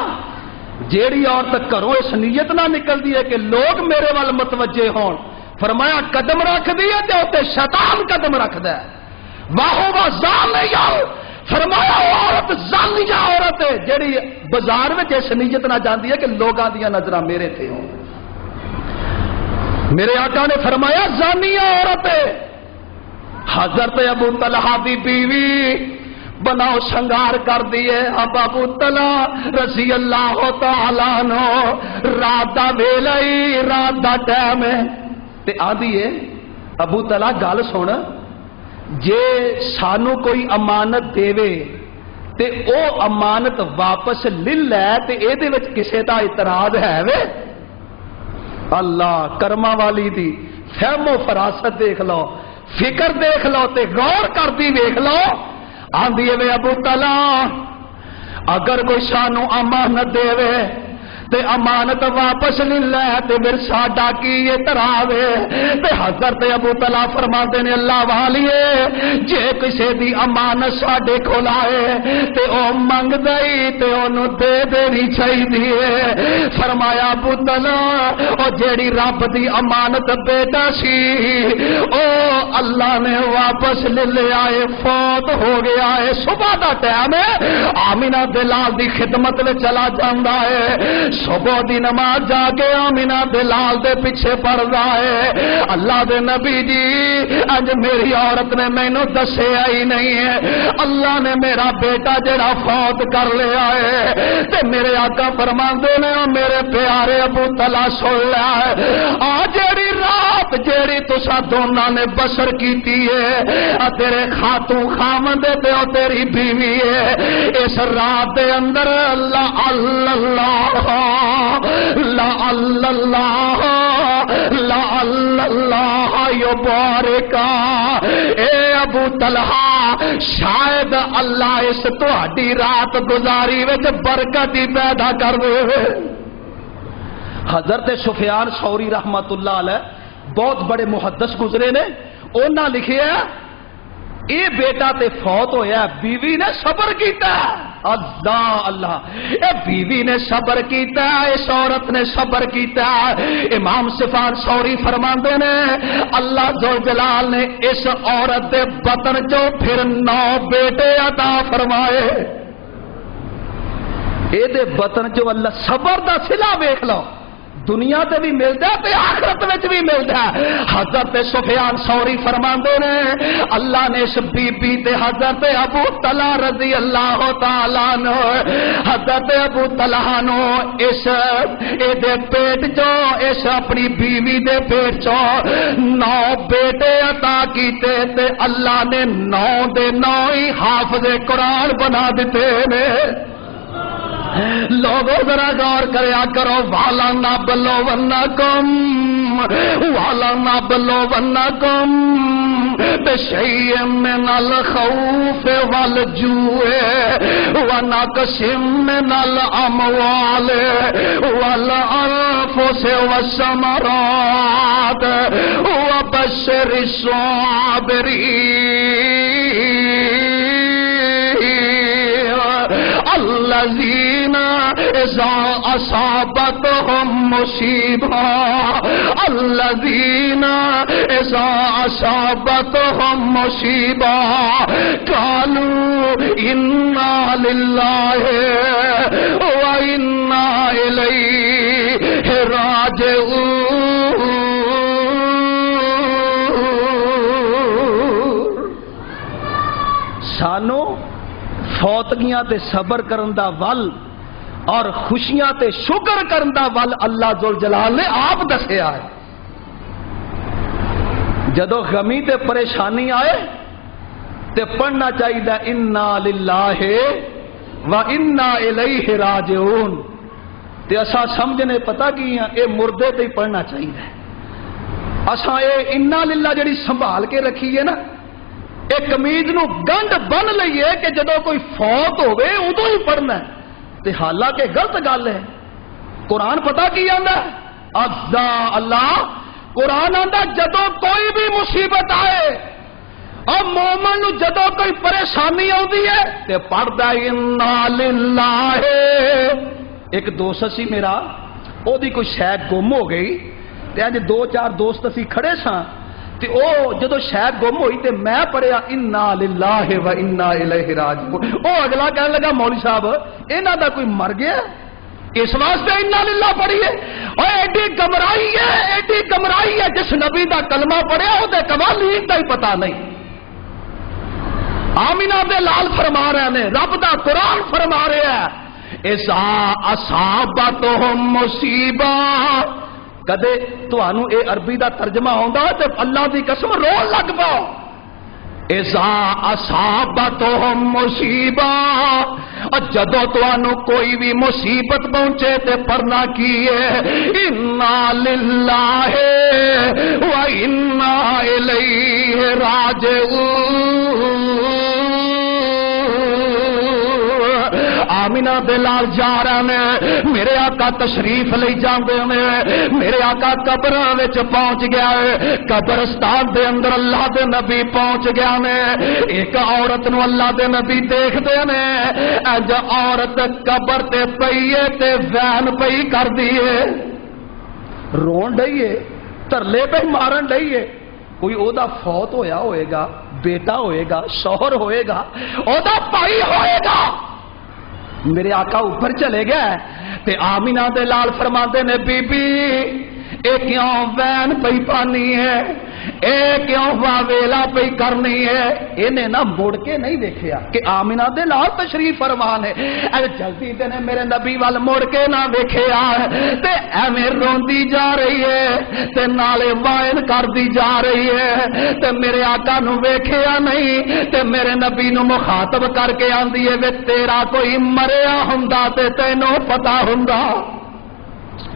جیڑی عورت گھروں اس نیت نہ نکل دی ہے کہ لوگ میرے وال متوجہ ہون، فرمایا قدم رکھ دیے تے اوتے شیطان قدم رکھ دے، واہو وا زانیہ، فرمایا وہ عورت زانیہ عورت ہے جیڑی بازار میں اس نیت نہ جاندی ہے کہ لوگاں دیاں نظراں میرے تے ہوں۔ میرے آقا نے فرمایا زانیہ عورت ہے۔ حضرت ابو طلحہ دی بیوی بناؤ شنگار کر دیے، اب ابو طلحہ رضی اللہ تعالیٰ عنہ رات دا ویلا ہی رات دا ٹائم ہے تے آندی ہے ابو طلحہ گل سن، جے سانو کوئی امانت دیوے تے او امانت واپس لے لے تے اے دے وچ کسے دا اعتراض ہے وے؟ اللہ کرما والی دی فہم و فراست دیکھ لو، فکر دیکھ لو تے غور کر دی دیکھ لو۔ آندھی وے ابو طلحہ اگر کوئی سانو امانت دے وے تے امانت واپس لے لے تے پھر ساڈا کی اعتراض ہے؟ تے حضرت ابو طلحہ فرماتے نے اللہ والیے جے کسے دی امانت ساڈے کول آئے تے او منگ دئی تے اونوں دے دینی چاہیے۔ فرمایا ابو طلحہ او جیڑی رب دی امانت بیٹا سی او اللہ نے واپس لے لیا ہے، فوت ہو گیا ہے، صبح دا ٹائم ہے، آمینہ دلال دی خدمت میں چلا جاندا ہے، صبح دی نماز جا کے آمینہ دلال دے پیچھے پڑ رہا ہے۔ اللہ دے نبی جی اج میری عورت نے مینوں دسیا ہی نہیں ہے، اللہ نے میرا بیٹا جڑا فوت کر لیا ہے تے میرے آقا فرماندے نے میرے پیارے ابو طلحہ سن لیا ہے، آ جیڑی رات جیڑی تسا دونوں نے بسر کیتی ہے تیرے خاتون خامد تے او تیری بیوی ہے، اس رات دے اندر اللہ اللہ لا اللہ لا اللہ یبارکا اے ابو طلحہ شاید اللہ اس تہاڈی رات گزاری وچ برکت ہی پیدا کر دے۔ حضرت سفیان ثوری رحمت اللہ علیہ بہت بڑے محدث گزرے نے، انہاں لکھیا اے بیٹا تے فوت ہویا بیوی نے صبر کیتا، اللہ اللہ اے بیوی نے صبر کیتا، اس عورت نے صبر کیتا۔ امام سفیان ثوری فرماندے نے اللہ ذوالجلال نے اس عورت دے بطن چوں پھر 9 بیٹے عطا فرمائے۔ اے دے بطن چوں اللہ صبر دا صلہ ویکھ لو، دنیا تے بھی ملتا ہے تے آخرت وچ بھی ملتا ہے۔ حضرت سفیان ثوری فرماندے نے اللہ نے اس بی بی تے حضرت ابو طلحہ رضی اللہ تعالیٰ عنہ حضرت ابو طلحہ نو اس اے دے پیٹ چوں اس اپنی بیوی دے پیٹ چوں 9 بیٹے عطا کیتے تے اللہ نے 9 دے 9 ہی حافظ قرآن بنا دیتے نے۔ لوگوں ذرا غور کریا کرو، والا نبلونکم والا نبلونکم بشیء من الخوف والجوع ونقص من الاموال والانفس والثمرات وبشر الصابرین الذین اذا اصابتهم مصیبہ الذین اذا اصابتهم مصیبہ قالوا انا للہ وانا الیہ راجعون۔ سانو فوتگیاں تے صبر کرن دا ول اور خوشیاں تے شکر کرن دا ول اللہ ذوالجلال نے آپ دسیا ہے۔ جدو غمی تے پریشانی آئے تے پڑھنا چاہیے انا للہ و انا الیہ راجعون، تے اسا سمجھنے پتہ کی اے مردے تے ہی پڑھنا چاہیے۔ اسا اے انا للہ جڑی سنبھال کے رکھی ہے نا، ایک قمیض نو گنڈ بن لئیے کہ جدو کوئی فوت ہوئے ادو ہی پڑھنا ہے، تے حالانکہ غلط گل ہے۔ قرآن پتہ کی آندا ہے عزا اللہ، قرآن آندا جدو کوئی بھی مصیبت آئے اور مومن نو جدو کوئی پریشانی آتی ہے تے پڑھدا انا للہ۔ ایک دوست سی میرا، او دی کوئی شاید گم ہو گئی تے اج 2-4 دوست اسی کھڑے ساں تے او جدو شاید گم ہوئی تے میں پڑھیا انا للہ و انا الیہ راجعون، او اگلا کہنے لگا مولوی صاحب انہاں دا کوئی مر گیا اس واسطے انا للہ پڑھیے؟ او ایڈی گمرائی ہے جس نبی دا کلمہ پڑھیا او دے قوالین دا ہی پتہ نہیں۔ آمینہ دے لال فرما رہے ہیں، رب دا قرآن فرما رہے ہیں اذا اصابتهم مصیبہ۔ کدے تانوں اے عربی دا ترجمہ ہوندا تے اللہ دی قسم رون لگ پاؤ۔ اذا اصابتهم مصیبہ، جدو تانوں کوئی بھی مصیبت پہنچے تے پڑھنا کی ہے انا للہ و انا الیہ راجعون۔ آمینہ دے لال جا رہے نے، میرے آقا تشریف لے جاندے نے، میرے آقا قبراں وچ پہنچ گیا ہے، قبرستان دے اندر اللہ دے نبی پہنچ گیا نے، ایک عورت نو اللہ دے نبی دیکھدے نے، اج عورت قبر تے پئی ہے تے وین پئی کر دیے، رون ڈئیے، ترلے پہ مارن ڈئیے، کوئی او دا فوت ہویا ہوئے گا، بیٹا ہوئے گا، شوہر ہوئے گا، او دا بھائی ہوئے گا، میرے آقا اوپر چلے گئے تے آمینہ دے لال فرماندے نے بی بی اے کیوں وین پئی پانی ہے، اے کیوں واویلا پئی کرنی ہے، انہیں نہ مڑ کے نہیں دیکھیا کہ آمینہ دے لال تشریف فرمان ہے، اے جلدی تے نے میرے نبی وال مڑ کے نہ دیکھیا تے ایویں روندی جا رہی ہے تے نالے وائن کردی جا رہی ہے تے میرے آقا نو ویکھیا نہیں تے میرے نبی نو مخاطب کر کے آندی ہے وے تیرا کوئی مریا ہوندا تے تینوں پتہ ہوندا۔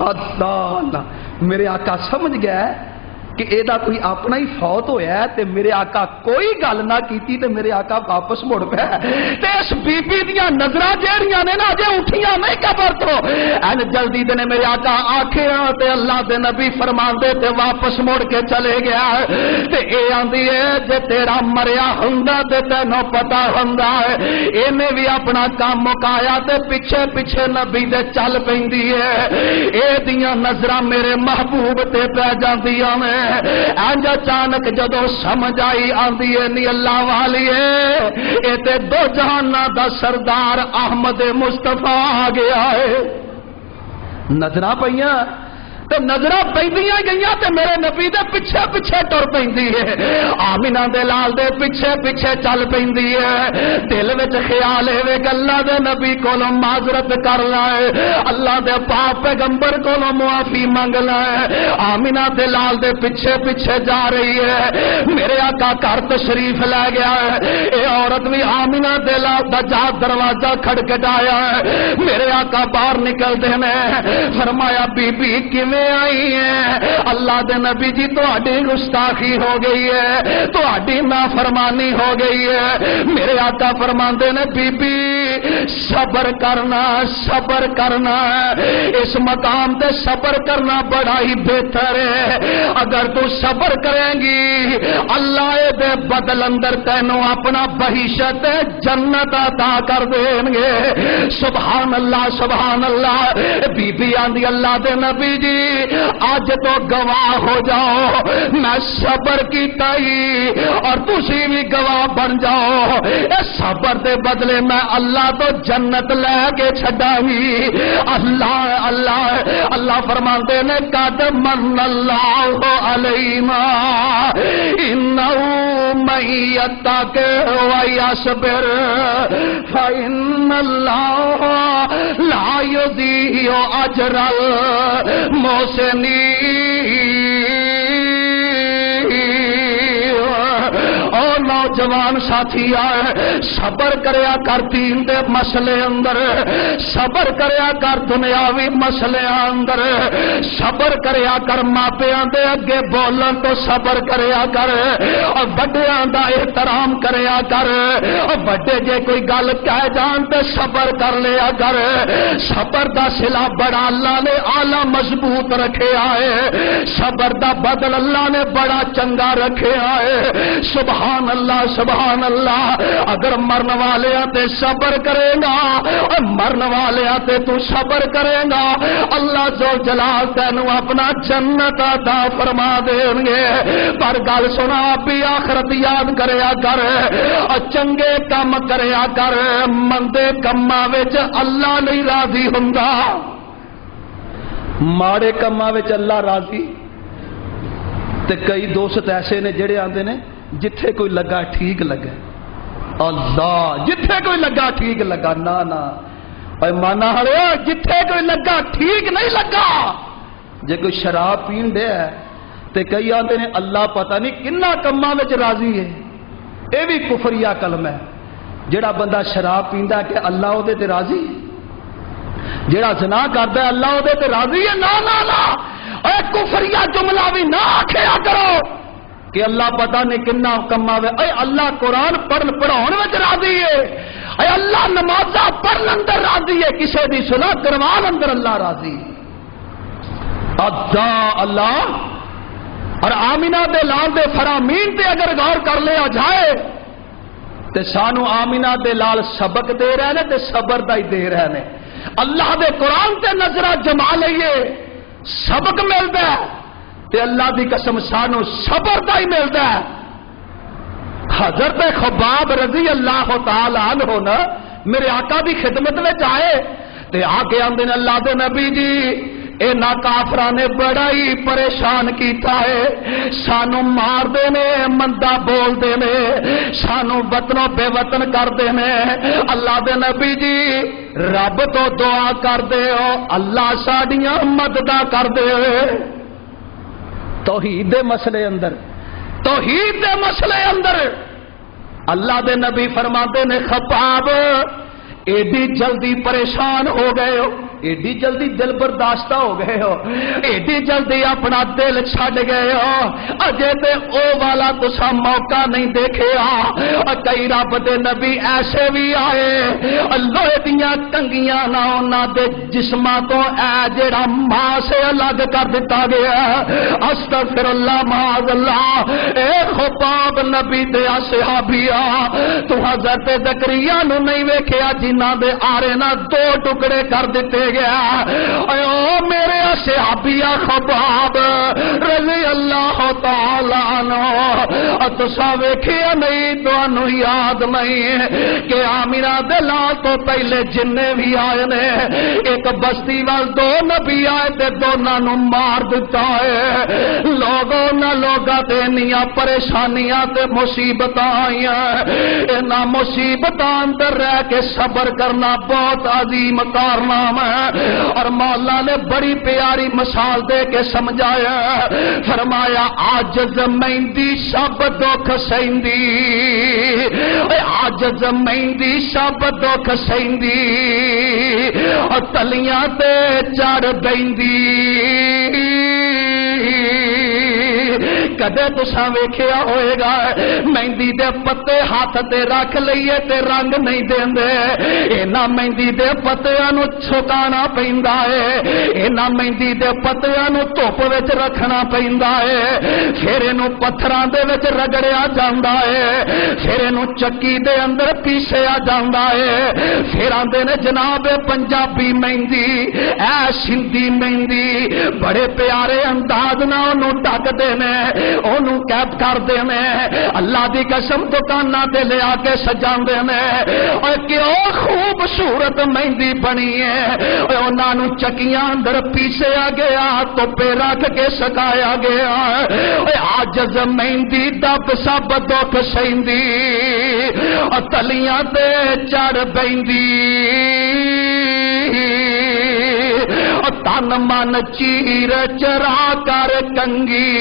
اللہ میرے آقا سمجھ گیا کہ اے دا کوئی اپنا ہی فوت ہویا ہے تے میرے آقا کوئی گل نہ کیتی تے میرے آقا واپس مڑ پیا تے اس بی بی دیاں نظراں جیڑیاں نے نا جے اٹھیاں نہیں قبر تو این جلدی دے نے میرے آقا آکھیا تے اللہ دے نبی فرماندے تے واپس مڑ کے چلے گیا تے اے آندی ہے جے تیرا مریا ہوندا تے تینوں پتہ ہوندا ہے، اینے بھی اپنا کام مکایا تے پیچھے پیچھے نبی دے چل پیندی ہے، اے دیاں نظراں میرے محبوب تے پہ جاندیاں نے، انج اچانک جدو سمجھ آئی آندی ہے نی اللہ والی اے تے دو جہاناں دا سردار احمد مصطفیٰ آ گیا ہے، نظراں پئیاں تو نظراں پیندیاں گئیاں تے میرے نبی دے پیچھے پیچھے ٹر پیندی ہے، آمینہ دے لال دے پیچھے پیچھے چل پیندی ہے، دل وچ خیال ہے کہ اللہ دے نبی کولوں معذرت کر لائے، اللہ دے پاک پیغمبر کولوں معافی منگ لائے، آمینہ دے لال دے پیچھے پیچھے جا رہی ہے، میرے آقا گھر تشریف لے گیا ہے، اے عورت بھی آمینہ دے لال دا جا دروازہ کھڑکھٹایا ہے، میرے آقا باہر نکل دینے فرمایا بی بی کیویں آئی ہے، اللہ دے نبی جی تہاڈی گستاخی ہو گئی ہے، تہاڈی نافرمانی ہو گئی ہے، میرے آقا فرماندے نے بی بی صبر کرنا صبر کرنا، اس مقام تے صبر کرنا بڑا ہی بہتر ہے، اگر تو صبر کریں گی اللہ دے بدل اندر تینوں اپنا بہشت جنت عطا کر دیں گے، سبحان اللہ سبحان اللہ، بی بی آندی اللہ دے نبی جی آج تو گواہ ہو جاؤ میں صبر کیتا ہی اور تسی بھی گواہ بن جاؤ، اس صبر دے بدلے میں اللہ تو جنت لے کے چھڈا گی، اللہ اللہ اللہ فرماندے نے قد من اللہ علینا انہ من یتق ویصبر فإن اللہ لا یضیع اجر المحسنین، اور نوجوان ساتھی آئے صبر کریا کر دین دے مسئلے اندر، صبر کریا کر دنیاوی مسئلے اندر، صبر کریا کر ماپیاں دے اگے بولن تو صبر کریا کر، اور بڑیاں دا احترام کریا کر، اور بڑے جے کوئی گل کہہ جان تے صبر کر لیا کر، صبر دا صلہ بڑا اللہ نے اعلی مضبوط رکھے آئے، صبر دا بدل اللہ نے بڑا چنگا رکھے آئے، سبحان اللہ سبحان اللہ، اگر مرن والے تے صبر کرے گا اور مرن والے تے تو صبر کرے گا اللہ ذو جلال تینوں اپنا جنت عطا فرما دیں گے، پر گل سنا بھی آخرت یاد کریا کر اور چنگے کام کریا کر، مندے کماں وچ اللہ نہیں راضی ہوندا، ماڑے کماں وچ اللہ راضی، تے کئی دوست ایسے نے جڑے آندے نے جتھے کوئی لگا ٹھیک لگے، اللہ جتھے کوئی لگا ٹھیک لگا، نا نا اے مانا ہڑے جتھے کوئی لگا ٹھیک نہیں لگا، جے کوئی شراب پین دے ہے تے کئی آندے نے اللہ پتہ نہیں کنا کماں وچ راضی ہے، اے بھی کفریہ کلمہ ہے، جڑا بندہ شراب پیندا کہ اللہ او دے تے راضی، جڑا زنا کردا ہے اللہ او دے تے راضی ہے، نا نا نا اے کفریہ جملہ بھی نہ آکھیا کرو کہ اللہ پتہ نہیں کنا کما وے، اے اللہ قرآن پڑھن پڑھاؤن وچ راضی ہے، اے اللہ نمازاں پڑھن اندر راضی ہے، کسے دی صلح کروان اندر اللہ راضی ادا اللہ۔ اور آمینہ دے لال دے فرامین تے اگر غور کر لیا جائے تے سانو آمینہ دے لال سبق دے رہے نے تے صبر دا ہی دے رہے نے۔ اللہ دے قرآن تے نظرہ جما لئیے سبق ملتا ہے تے اللہ دی قسم سانو صبر دا ہی ملتا ہے۔ حضرت خباب رضی اللہ تعالی عنہ نا میرے آقا دی خدمت میں آئے تے آکے آندے نے اللہ دے نبی جی اے نا کافران نے بڑا ہی پریشان کیتا ہے، سانو مار دے نے، مندہ بول دے نے، سانو وطنوں بے وطن کر دے نے۔ اللہ دے نبی جی رب تو دعا کر دے ہو اللہ ساڑیاں مددہ کر دے۔ توحید دے مسئلے اندر، توحید دے مسئلے اندر اللہ دے نبی فرماتے نے خباب ایڈی جلدی پریشان ہو گئے ہو، ایڈی جلدی دل برداشتہ ہو گئے ہو، ایڈی جلدی اپنا دل چھڑ گئے ہو، اجے تے او والا تسا موقع نہیں دیکھے کئی رب دے نبی ایسے بھی آئے لوہے دیاں کنگیاں نہ انہاں دے جسماں تو اے جڑا ماں سے الگ کر دیتا گیا۔ استغفر اللہ معاذ اللہ۔ اے خباب نبی دے صحابیہ تو حضرت زکریا نو نہیں ویکھیا جنہاں دے آرے نہ دو ٹکڑے کر دیتے گیا۔ او میرے صحابیہ خباب رضی اللہ تعالی عنہ تسا ویکھیا نہیں تانوں یاد نہیں کہ آمینہ دے لال تو پہلے جنے بھی آئے نے ایک بستی وال دو نبی آئے تے دونوں نو مار دیتا ہے۔ لوگوں نہ لوگاں تے نیاں پریشانیاں تے مصیبتاں آئیاں، انہاں مصیبتاں اندر رہ کے صبر کرنا بہت عظیم کارنامہ ہے۔ اور مولا نے بڑی پیاری مثال دے کے سمجھایا، فرمایا عاجز مہندی سب دکھ سہندی، عاجز مہندی سب دکھ سہندی، اور تلیاں تے چڑھ بیندی۔ کدے تساں ویکھیا ہوئے گا مہندی دے پتے ہاتھ تے رکھ لئیے تے رنگ نہیں دیندے، اینا مہندی دے پتیاں نو سکانا پیندا ہے، اینا مہندی دے پتیاں نو دھوپ وچ رکھنا پیندا ہے، پھر اینو پتھراں دے وچ رگڑیا جاندا ہے، پھر اینو چکی دے اندر پیسیا جاندا ہے، پھر آندے نے جناب پنجابی مہندی اے سندھی مہندی بڑے پیارے انداز نال اونوں ڈک دے نے، اونوں کیپ کر دے نے، اللہ دی قسم دکاناں تے لے آ کے سجاندے نے، اور کیوں خوبصورت مہندی بنی ہے، انہاں نو چکیاں اندر پیسیا گیا تو پہ رکھ کے سکایا گیا۔ عاجز مہندی دب سب دکھ سہندی، اور تلیاں تے چڑھ بیندی، تن من چیر چرا کر کنگی،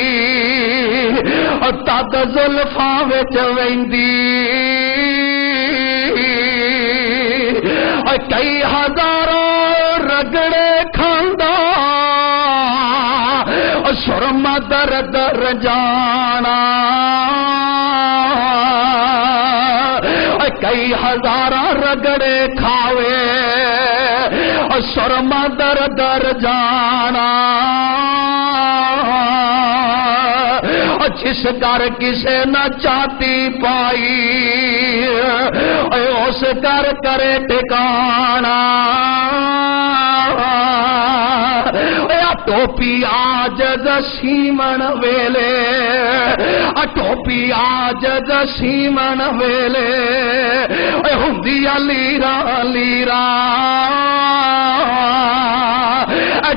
تد زلفاں وچ ویندی، کئی ہزاراں رگڑے کھاندا سرما در در جانا، کئی ہزاراں رگڑے کھاوے سرما در در جانا، جس گھر کسے نہ چاہتی پائی اس گھر کرے ٹھکانا۔ ٹوپی آجز سیمن ویلے، ٹوپی آجز سیمن ویلے، ہوندی لیرا لیرا،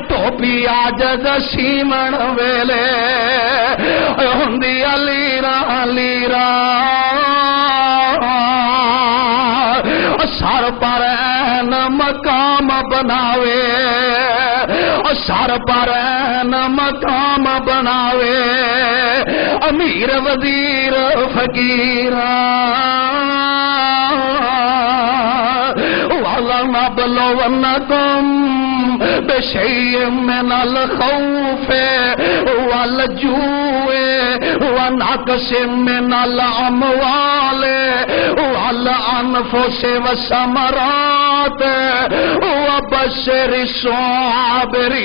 ٹوپی آجز سیمن ویلے، ہوندی لیرا لیرا، سر پر این مقام بناوے، سر پر این مقام بناوے، امیر وزیر فقیر وَلَنَبْلُوَنَّكُمْ بِشَيْءٍ مِّنَ الْخَوْفِ وَالْجُوعِ ونقص من الاموال والانفس والثمرات وبشر الصابرین۔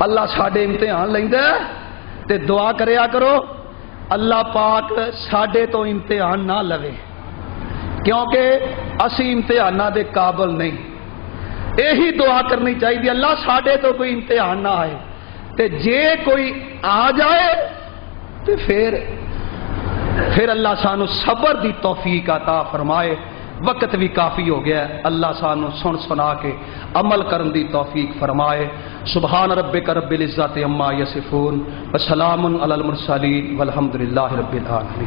اللہ ساڈے امتحان لیندا ہے تے دعا کریا کرو اللہ پاک ساڈے تو امتحان نہ لوے، کیونکہ اسی امتحانات دے قابل نہیں۔ یہی دعا کرنی چاہیے اللہ ساڈے تو کوئی امتحان نہ آئے، تے جے کوئی آ جائے تے پھر اللہ سانو صبر دی توفیق عطا فرمائے۔ وقت بھی کافی ہو گیا ہے، اللہ سانو سن سنا کے عمل کرن دی توفیق فرمائے۔ سبحان ربک رب العزت عما یصفون وسلام علی المرسلین والحمد للہ رب العالمین۔